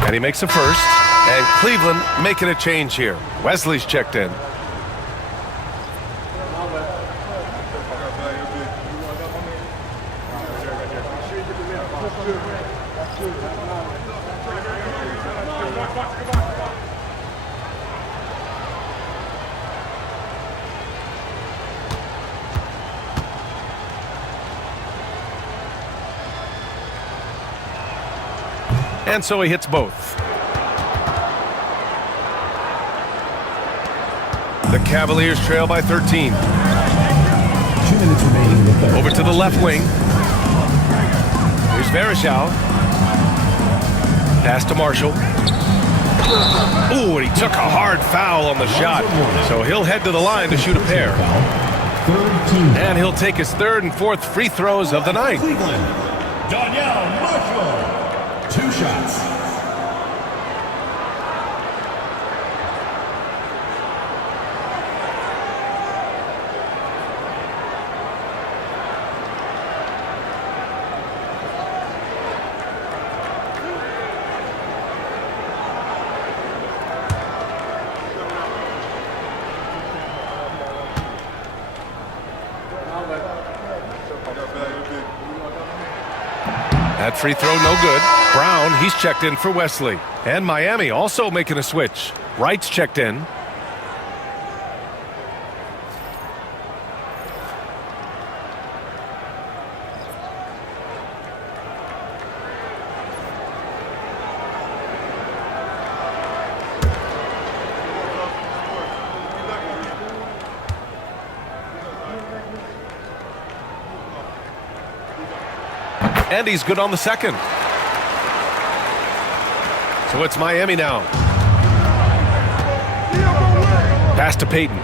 And he makes a first. And Cleveland making a change here. Wesley's checked in. And so he hits both. The Cavaliers trail by 13. 2 minutes remaining in the third. Over to the left wing. Here's Varejao. Pass to Marshall. Ooh, and he took a hard foul on the shot. So he'll head to the line to shoot a pair. And he'll take his 3rd and 4th free throws of the night. Cleveland, Danielle Marshall. 2 shots. That free throw no good. Brown, he's checked in for Wesley. And Miami also making a switch. Wright's checked in. And he's good on the second. So it's Miami now. Pass to Payton.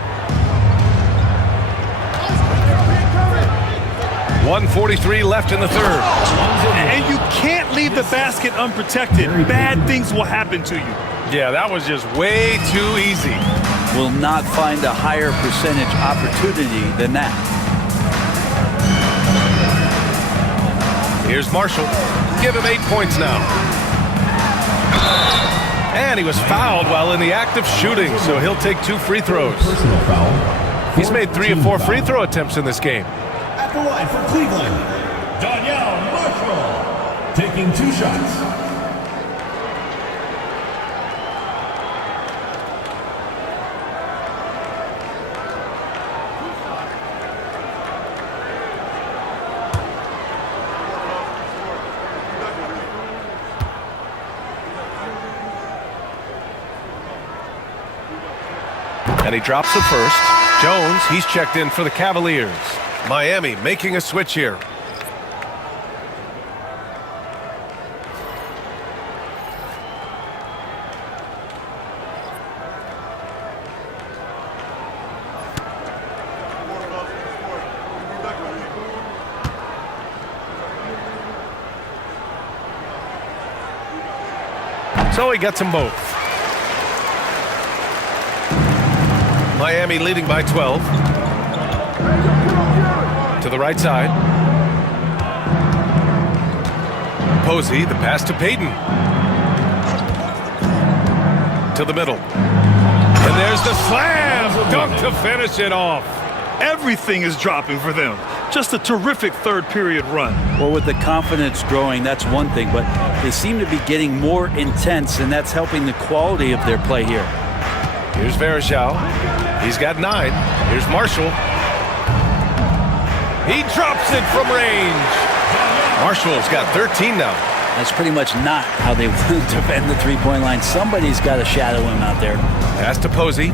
1:43 left in the 3rd. And you can't leave the basket unprotected. Bad things will happen to you. Yeah, that was just way too easy. Will not find a higher percentage opportunity than that. Here's Marshall. Give him 8 points now. And he was fouled while in the act of shooting, so he'll take 2 free throws. Personal foul. He's made 3 of 4 free throw attempts in this game. At the line for Cleveland, Danielle Marshall. Taking 2 shots. And he drops it first. Jones, he's checked in for the Cavaliers. Miami making a switch here. So he gets them both. Miami leading by 12. To the right side. Posey, the pass to Payton. To the middle. And there's the slam dunk to finish it off. Everything is dropping for them. Just a terrific third period run. Well, with the confidence growing, that's one thing, but they seem to be getting more intense, and that's helping the quality of their play here. Here's Varejao. He's got 9. Here's Marshall. He drops it from range. Marshall's got 13 now. That's pretty much not how they defend the three-point line. Somebody's got to shadow him out there. Pass to Posey.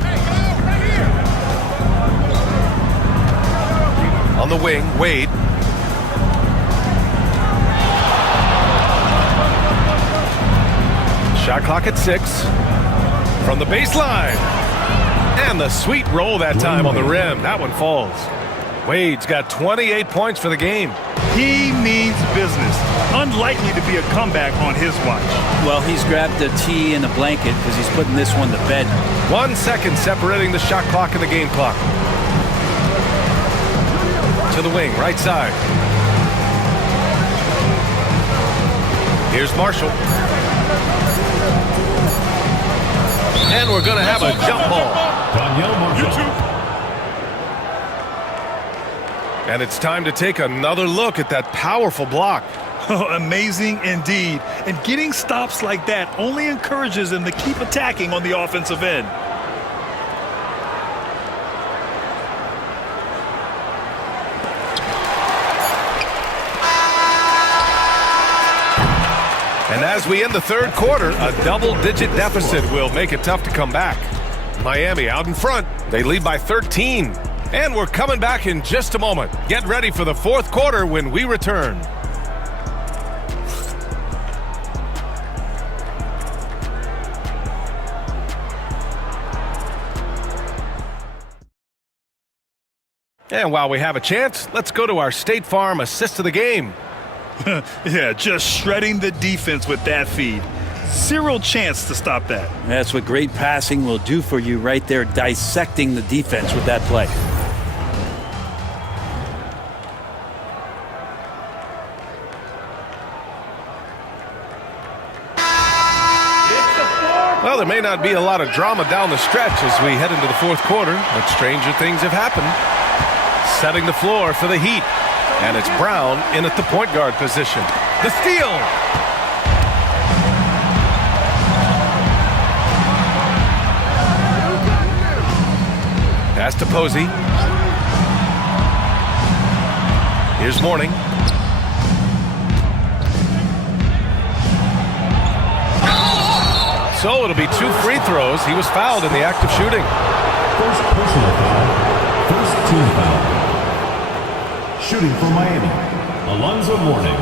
On the wing, Wade. Shot clock at 6. From the baseline. And the sweet roll that time on the rim. That one falls. Wade's got 28 points for the game. He means business. Unlikely to be a comeback on his watch. Well, he's grabbed a tee and a blanket because he's putting this one to bed. 1 second separating the shot clock and the game clock. To the wing, right side. Here's Marshall. And we're going to have a jump ball. And it's time to take another look at that powerful block. Amazing indeed. And getting stops like that only encourages them to keep attacking on the offensive end. And as we end the third quarter, a double-digit deficit will make it tough to come back. Miami out in front. They lead by 13. And we're coming back in just a moment. Get ready for the fourth quarter when we return. And while we have a chance, let's go to our State Farm assist of the game. Yeah, just shredding the defense with that feed. Zero chance to stop that. That's what great passing will do for you right there, dissecting the defense with that play. Well, there may not be a lot of drama down the stretch as we head into the fourth quarter, but stranger things have happened. Setting the floor for the Heat. And it's Brown in at the point guard position. The steal. Pass to Posey. Here's Mourning. So it'll be 2 free throws. He was fouled in the act of shooting. First personal foul. First team foul. Shooting for Miami, Alonzo Mourning.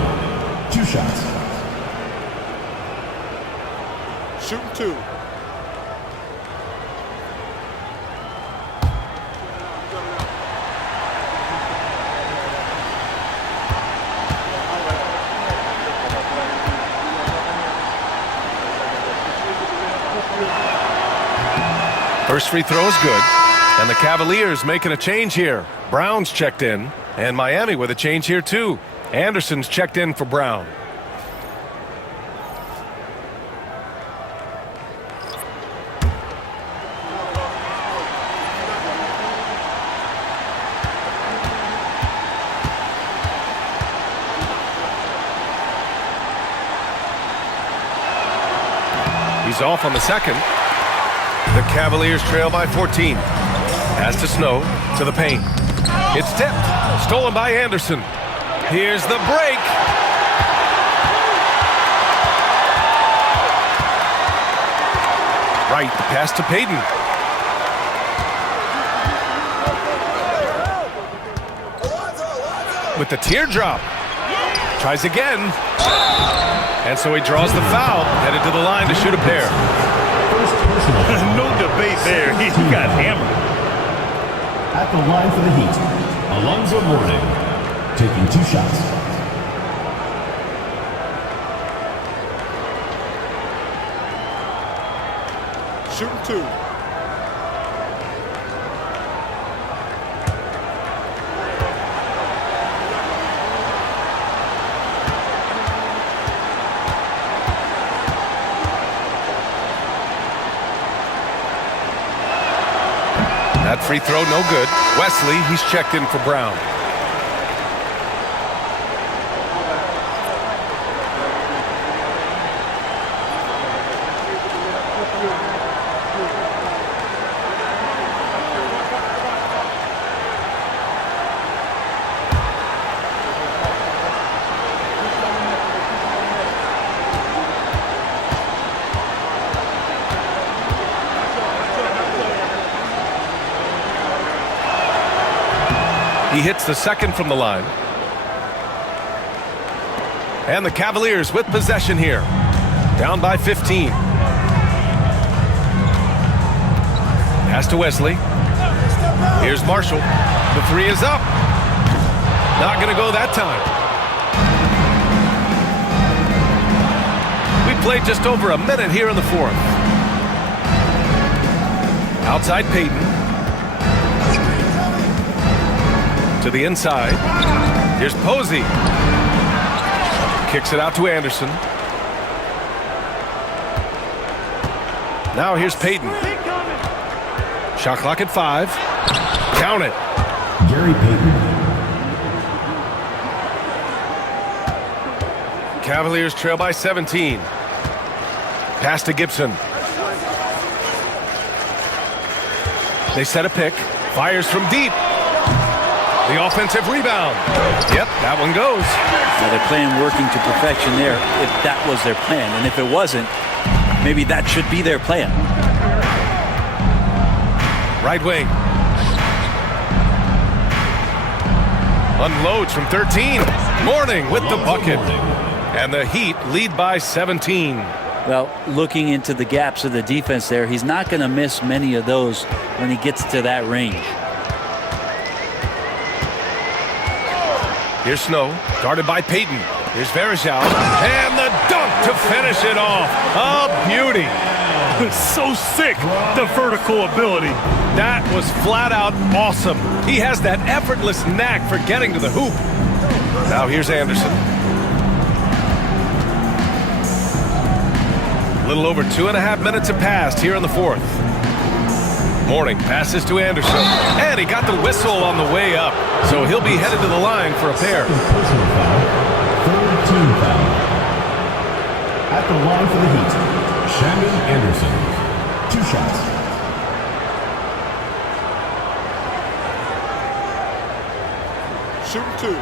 2 shots. Shooting 2. First free throw is good. And the Cavaliers making a change here. Brown's checked in. And Miami with a change here too. Anderson's checked in for Brown. He's off on the second. The Cavaliers trail by 14. Pass to Snow, to the paint. It's tipped. Stolen by Anderson. Here's the break. Right, pass to Payton. with the teardrop. Tries again. And so he draws the foul, headed to the line to shoot a pair. No debate there. He got hammered. At the line for the Heat, Alonzo Mourning, taking 2 shots. Shooting 2. That free throw, no good. Wesley, he's checked in for Brown. He hits the second from the line. And the Cavaliers with possession here. Down by 15. Pass to Wesley. Here's Marshall. The three is up. Not going to go that time. We played just over a minute here in the fourth. Outside Payton. To the inside. Here's Posey. Kicks it out to Anderson. Now here's Payton. Shot clock at 5. Count it. Gary Payton. Cavaliers trail by 17. Pass to Gibson. They set a pick. Fires from deep. The offensive rebound. Yep, that one goes. Now they're playing working to perfection there if that was their plan. And if it wasn't, maybe that should be their plan. Right wing. Unloads from 13. Mourning with the bucket. And the Heat lead by 17. Well, looking into the gaps of the defense there, he's not going to miss many of those when he gets to that range. Here's Snow, guarded by Payton. Here's Varejao, and the dunk to finish it off. A beauty. So sick, the vertical ability. That was flat out awesome. He has that effortless knack for getting to the hoop. Now here's Anderson. A little over 2.5 minutes have passed here in the fourth. Mourning passes to Anderson, and he got the whistle on the way up, so he'll be headed to the line for a pair. Personal foul. Third team foul. At the line for the Heat, Shannon Anderson. 2 shots. Shooting 2.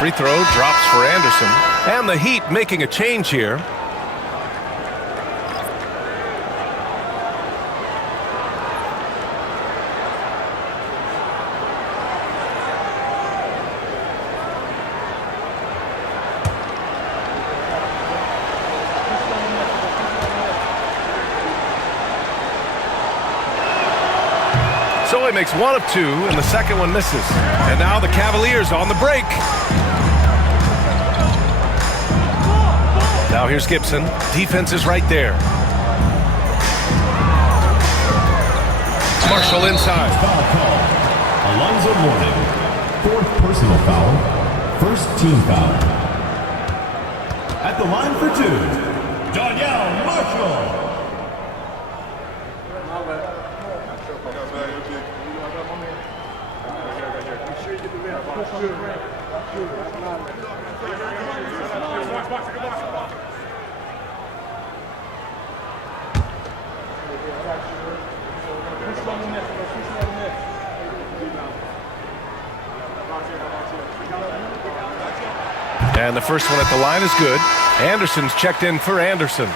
Free throw drops for Anderson, and the Heat making a change here. So he makes 1 of 2, and the second one misses. And now the Cavaliers on the break. Now here's Gibson. Defense is right there. Marshall inside. Foul call. Alonzo Mourning. 4th personal foul. 1st team foul. At the line for 2, Danielle Marshall. And the first one at the line is good. Anderson's checked in for Anderson.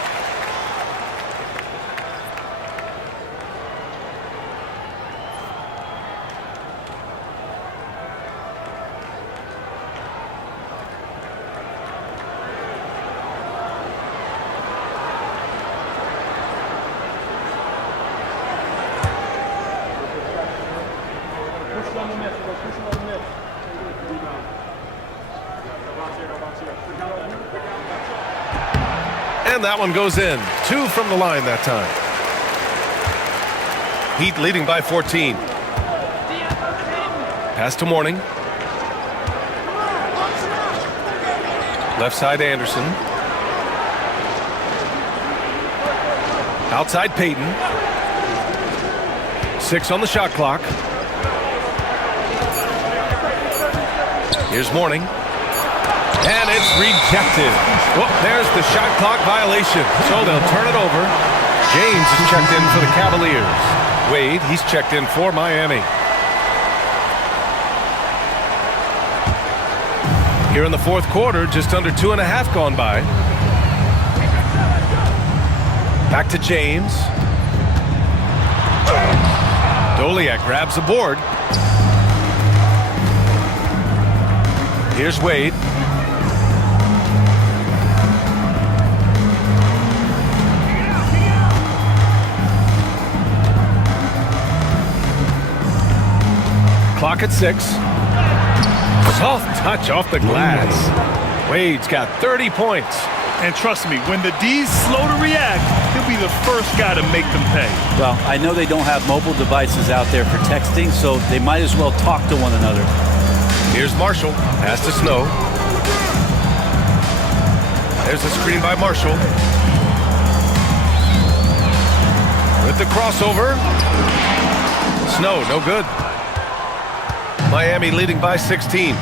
And that one goes in. 2 from the line that time. Heat leading by 14. Pass to Morning. Left side Anderson. Outside Payton. 6 on the shot clock. Here's Morning. And it's rejected. Well, there's the shot clock violation. So they'll turn it over. James is checked in for the Cavaliers. Wade, he's checked in for Miami. Here in the fourth quarter, just under 2.5 gone by. Back to James. Doliak grabs the board. Here's Wade. Clock at 6. Soft touch off the glass. Wade's got 30 points. And trust me, when the D's slow to react, he'll be the first guy to make them pay. Well, I know they don't have mobile devices out there for texting, so they might as well talk to one another. Here's Marshall. Pass to Snow. There's a screen by Marshall. With the crossover. Snow, no good. Miami leading by 16.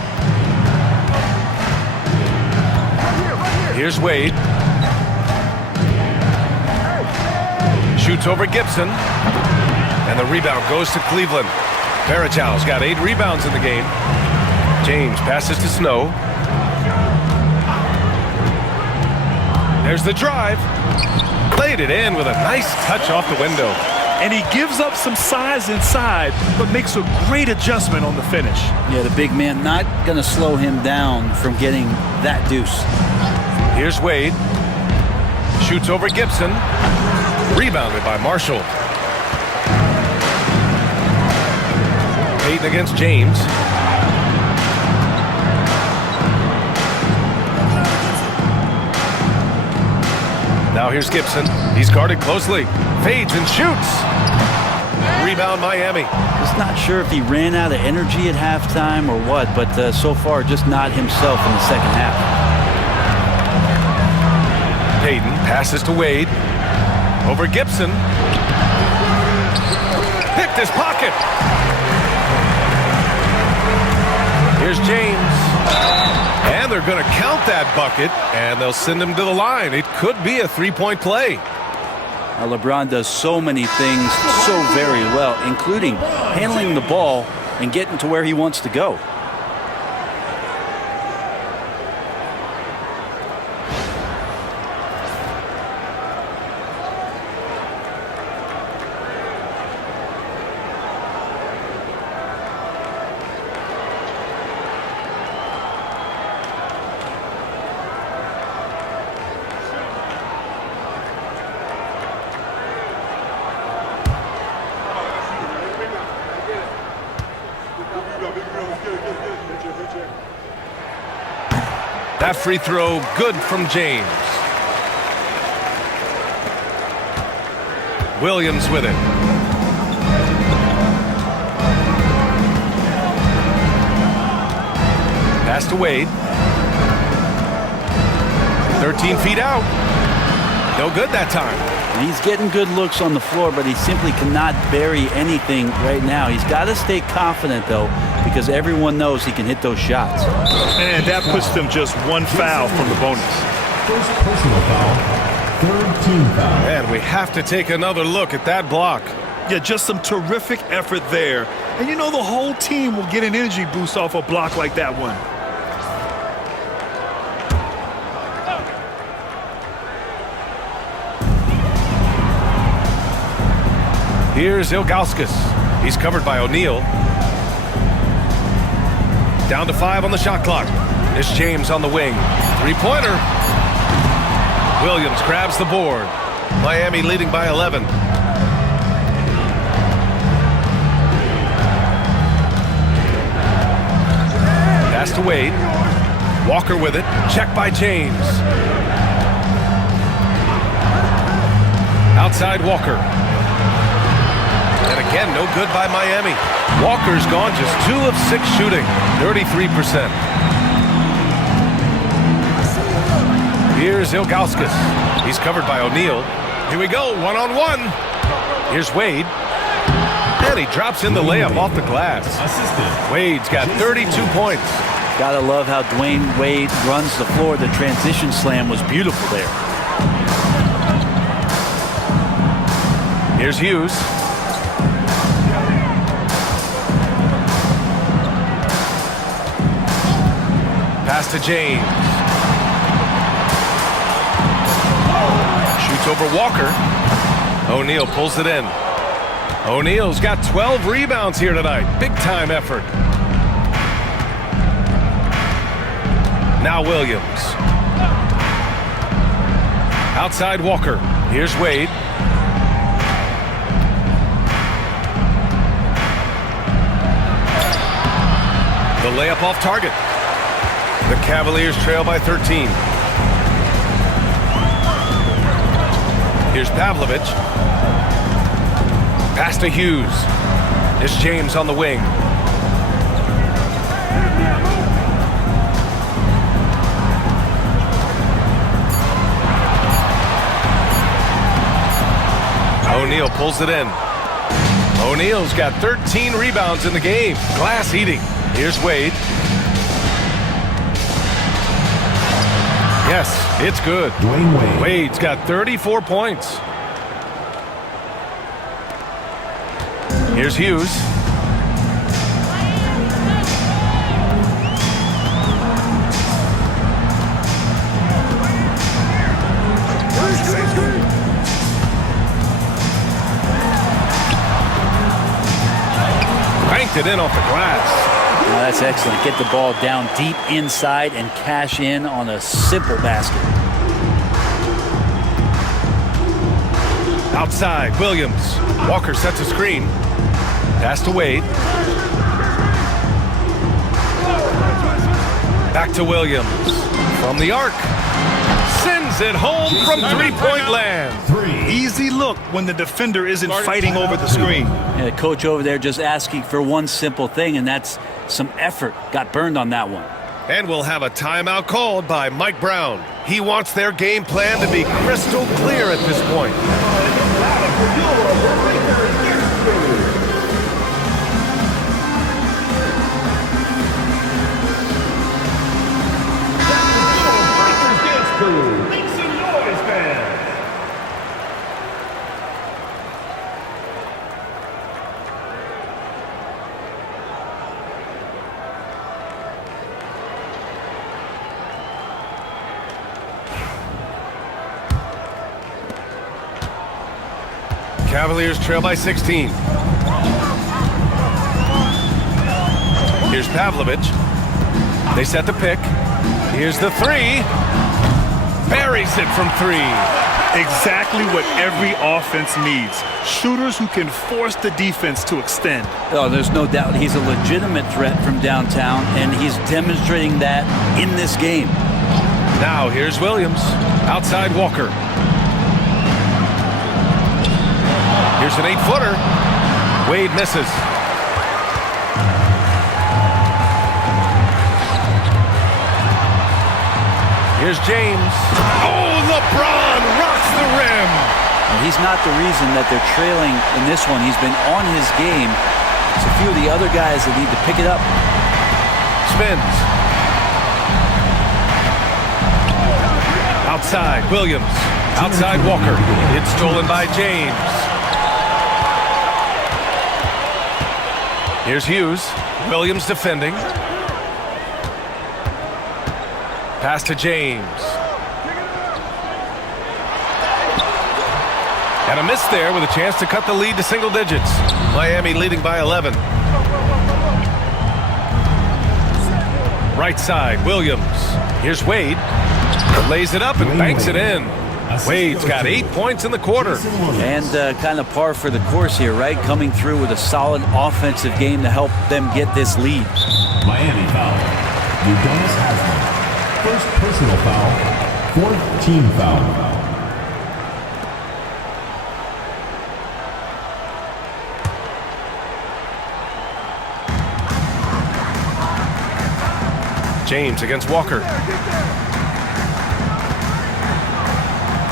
Here's Wade. Shoots over Gibson. And the rebound goes to Cleveland. Barachow's got 8 rebounds in the game. James passes to Snow. There's the drive. Laid it in with a nice touch off the window. And he gives up some size inside, but makes a great adjustment on the finish. Yeah, the big man not going to slow him down from getting that deuce. Here's Wade. Shoots over Gibson. Rebounded by Marshall. Payton against James. Now here's Gibson. He's guarded closely. Fades and shoots. Rebound Miami. Just not sure if he ran out of energy at halftime or what, but so far just not himself in the second half. Payton passes to Wade. Over Gibson. Picked his pocket. Here's James. And they're going to count that bucket, and they'll send him to the line. It could be a 3-point play. Now, LeBron does so many things so very well, including handling the ball and getting to where he wants to go. That free throw good from James. Williams with it. Pass to Wade. 13 feet out. No good that time. He's getting good looks on the floor, but he simply cannot bury anything right now. He's got to stay confident, though, because everyone knows he can hit those shots. And that puts them just one foul from the bonus. First personal foul, third team foul. And we have to take another look at that block. Yeah, just some terrific effort there. And you know the whole team will get an energy boost off a block like that one. Here's Ilgauskas. He's covered by O'Neal. Down to 5 on the shot clock. It's James on the wing. Three-pointer. Williams grabs the board. Miami leading by 11. Pass to Wade. Walker with it. Check by James. Outside Walker. And again, no good by Miami. Walker's gone just 2 of 6 shooting. 33%. Here's Ilgauskas. He's covered by O'Neal. Here we go, one-on-one. Here's Wade. And he drops in the layup off the glass. Wade's got 32 points. Gotta love how Dwayne Wade runs the floor. The transition slam was beautiful there. Here's Hughes. Pass to James. Shoots over Walker. O'Neal pulls it in. O'Neal's got 12 rebounds here tonight. Big time effort. Now Williams. Outside Walker. Here's Wade. The layup off target. The Cavaliers trail by 13. Here's Pavlovich. Pass to Hughes. It's James on the wing. O'Neal pulls it in. O'Neal's got 13 rebounds in the game. Glass eating. Here's Wade. Yes, it's good. Dwayne Wade. Wade's got 34 points. Here's Hughes. Banked it in off the glass. Now that's excellent. Get the ball down deep inside and cash in on a simple basket. Outside, Williams. Walker sets a screen. Pass to Wade. Back to Williams. From the arc. Sends it home from three-point land. Easy look when the defender isn't fighting over the screen. And the coach over there just asking for one simple thing, and that's some effort. Got burned on that one. And we'll have a timeout called by Mike Brown. He wants their game plan to be crystal clear at this point. Make some noise, fans. Cavaliers trail by 16. Here's Pavlovich. They set the pick. Here's the three. Buries it from 3. Exactly what every offense needs. Shooters who can force the defense to extend. Oh, there's no doubt he's a legitimate threat from downtown, and he's demonstrating that in this game. Now here's Williams. Outside Walker. Here's an 8-footer. Wade misses. Here's James. Oh, LeBron rocks the rim. And he's not the reason that they're trailing in this one. He's been on his game. It's a few of the other guys that need to pick it up. Spins. Outside, Williams. Outside Walker. It's stolen by James. Here's Hughes. Williams defending. Pass to James. And a miss there with a chance to cut the lead to single digits. Miami leading by 11. Right side, Williams. Here's Wade. Lays it up and banks it in. Wade's got 8 points in the quarter. And kind of par for the course here, right? Coming through with a solid offensive game to help them get this lead. Miami foul. GODBLESS has one. First personal foul. Fourth team foul. James against Walker.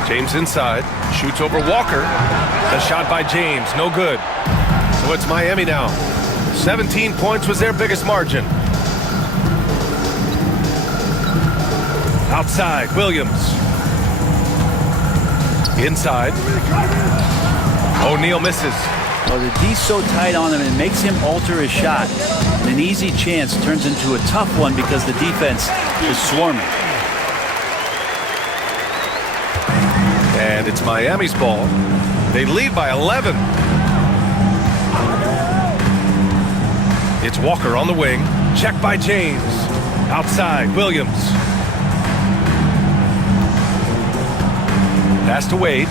James inside, shoots over Walker. The shot by James, no good. So it's Miami now. 17 points was their biggest margin. Outside, Williams. Inside. O'Neal misses. Well, the D's so tight on him, it makes him alter his shot. And an easy chance turns into a tough one because the defense is swarming. And it's Miami's ball. They lead by 11. It's Walker on the wing. Check by James. Outside, Williams. Pass to Wade.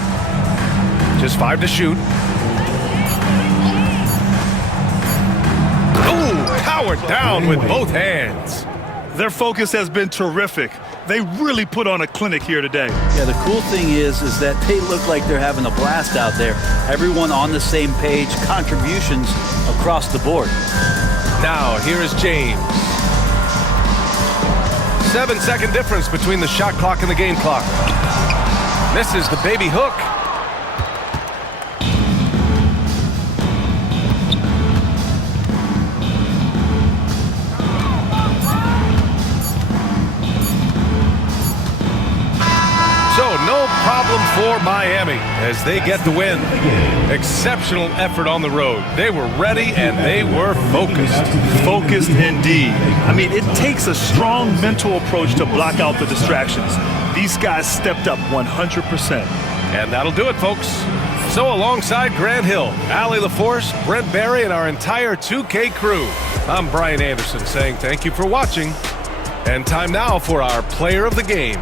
Just 5 to shoot. Ooh, powered down with both hands. Their focus has been terrific. They really put on a clinic here today. Yeah, the cool thing is that they look like they're having a blast out there. Everyone on the same page, contributions across the board. Now, here is James. 7-second difference between the shot clock and the game clock. Misses the baby hook. So no problem for Miami as they get the win. Exceptional effort on the road. They were ready and they were focused. Focused indeed. I mean, it takes a strong mental approach to block out the distractions. These guys stepped up 100%. And that'll do it, folks. So alongside Grant Hill, Allie LaForce, Brent Barry, and our entire 2K crew, I'm Brian Anderson saying thank you for watching. And time now for our player of the game.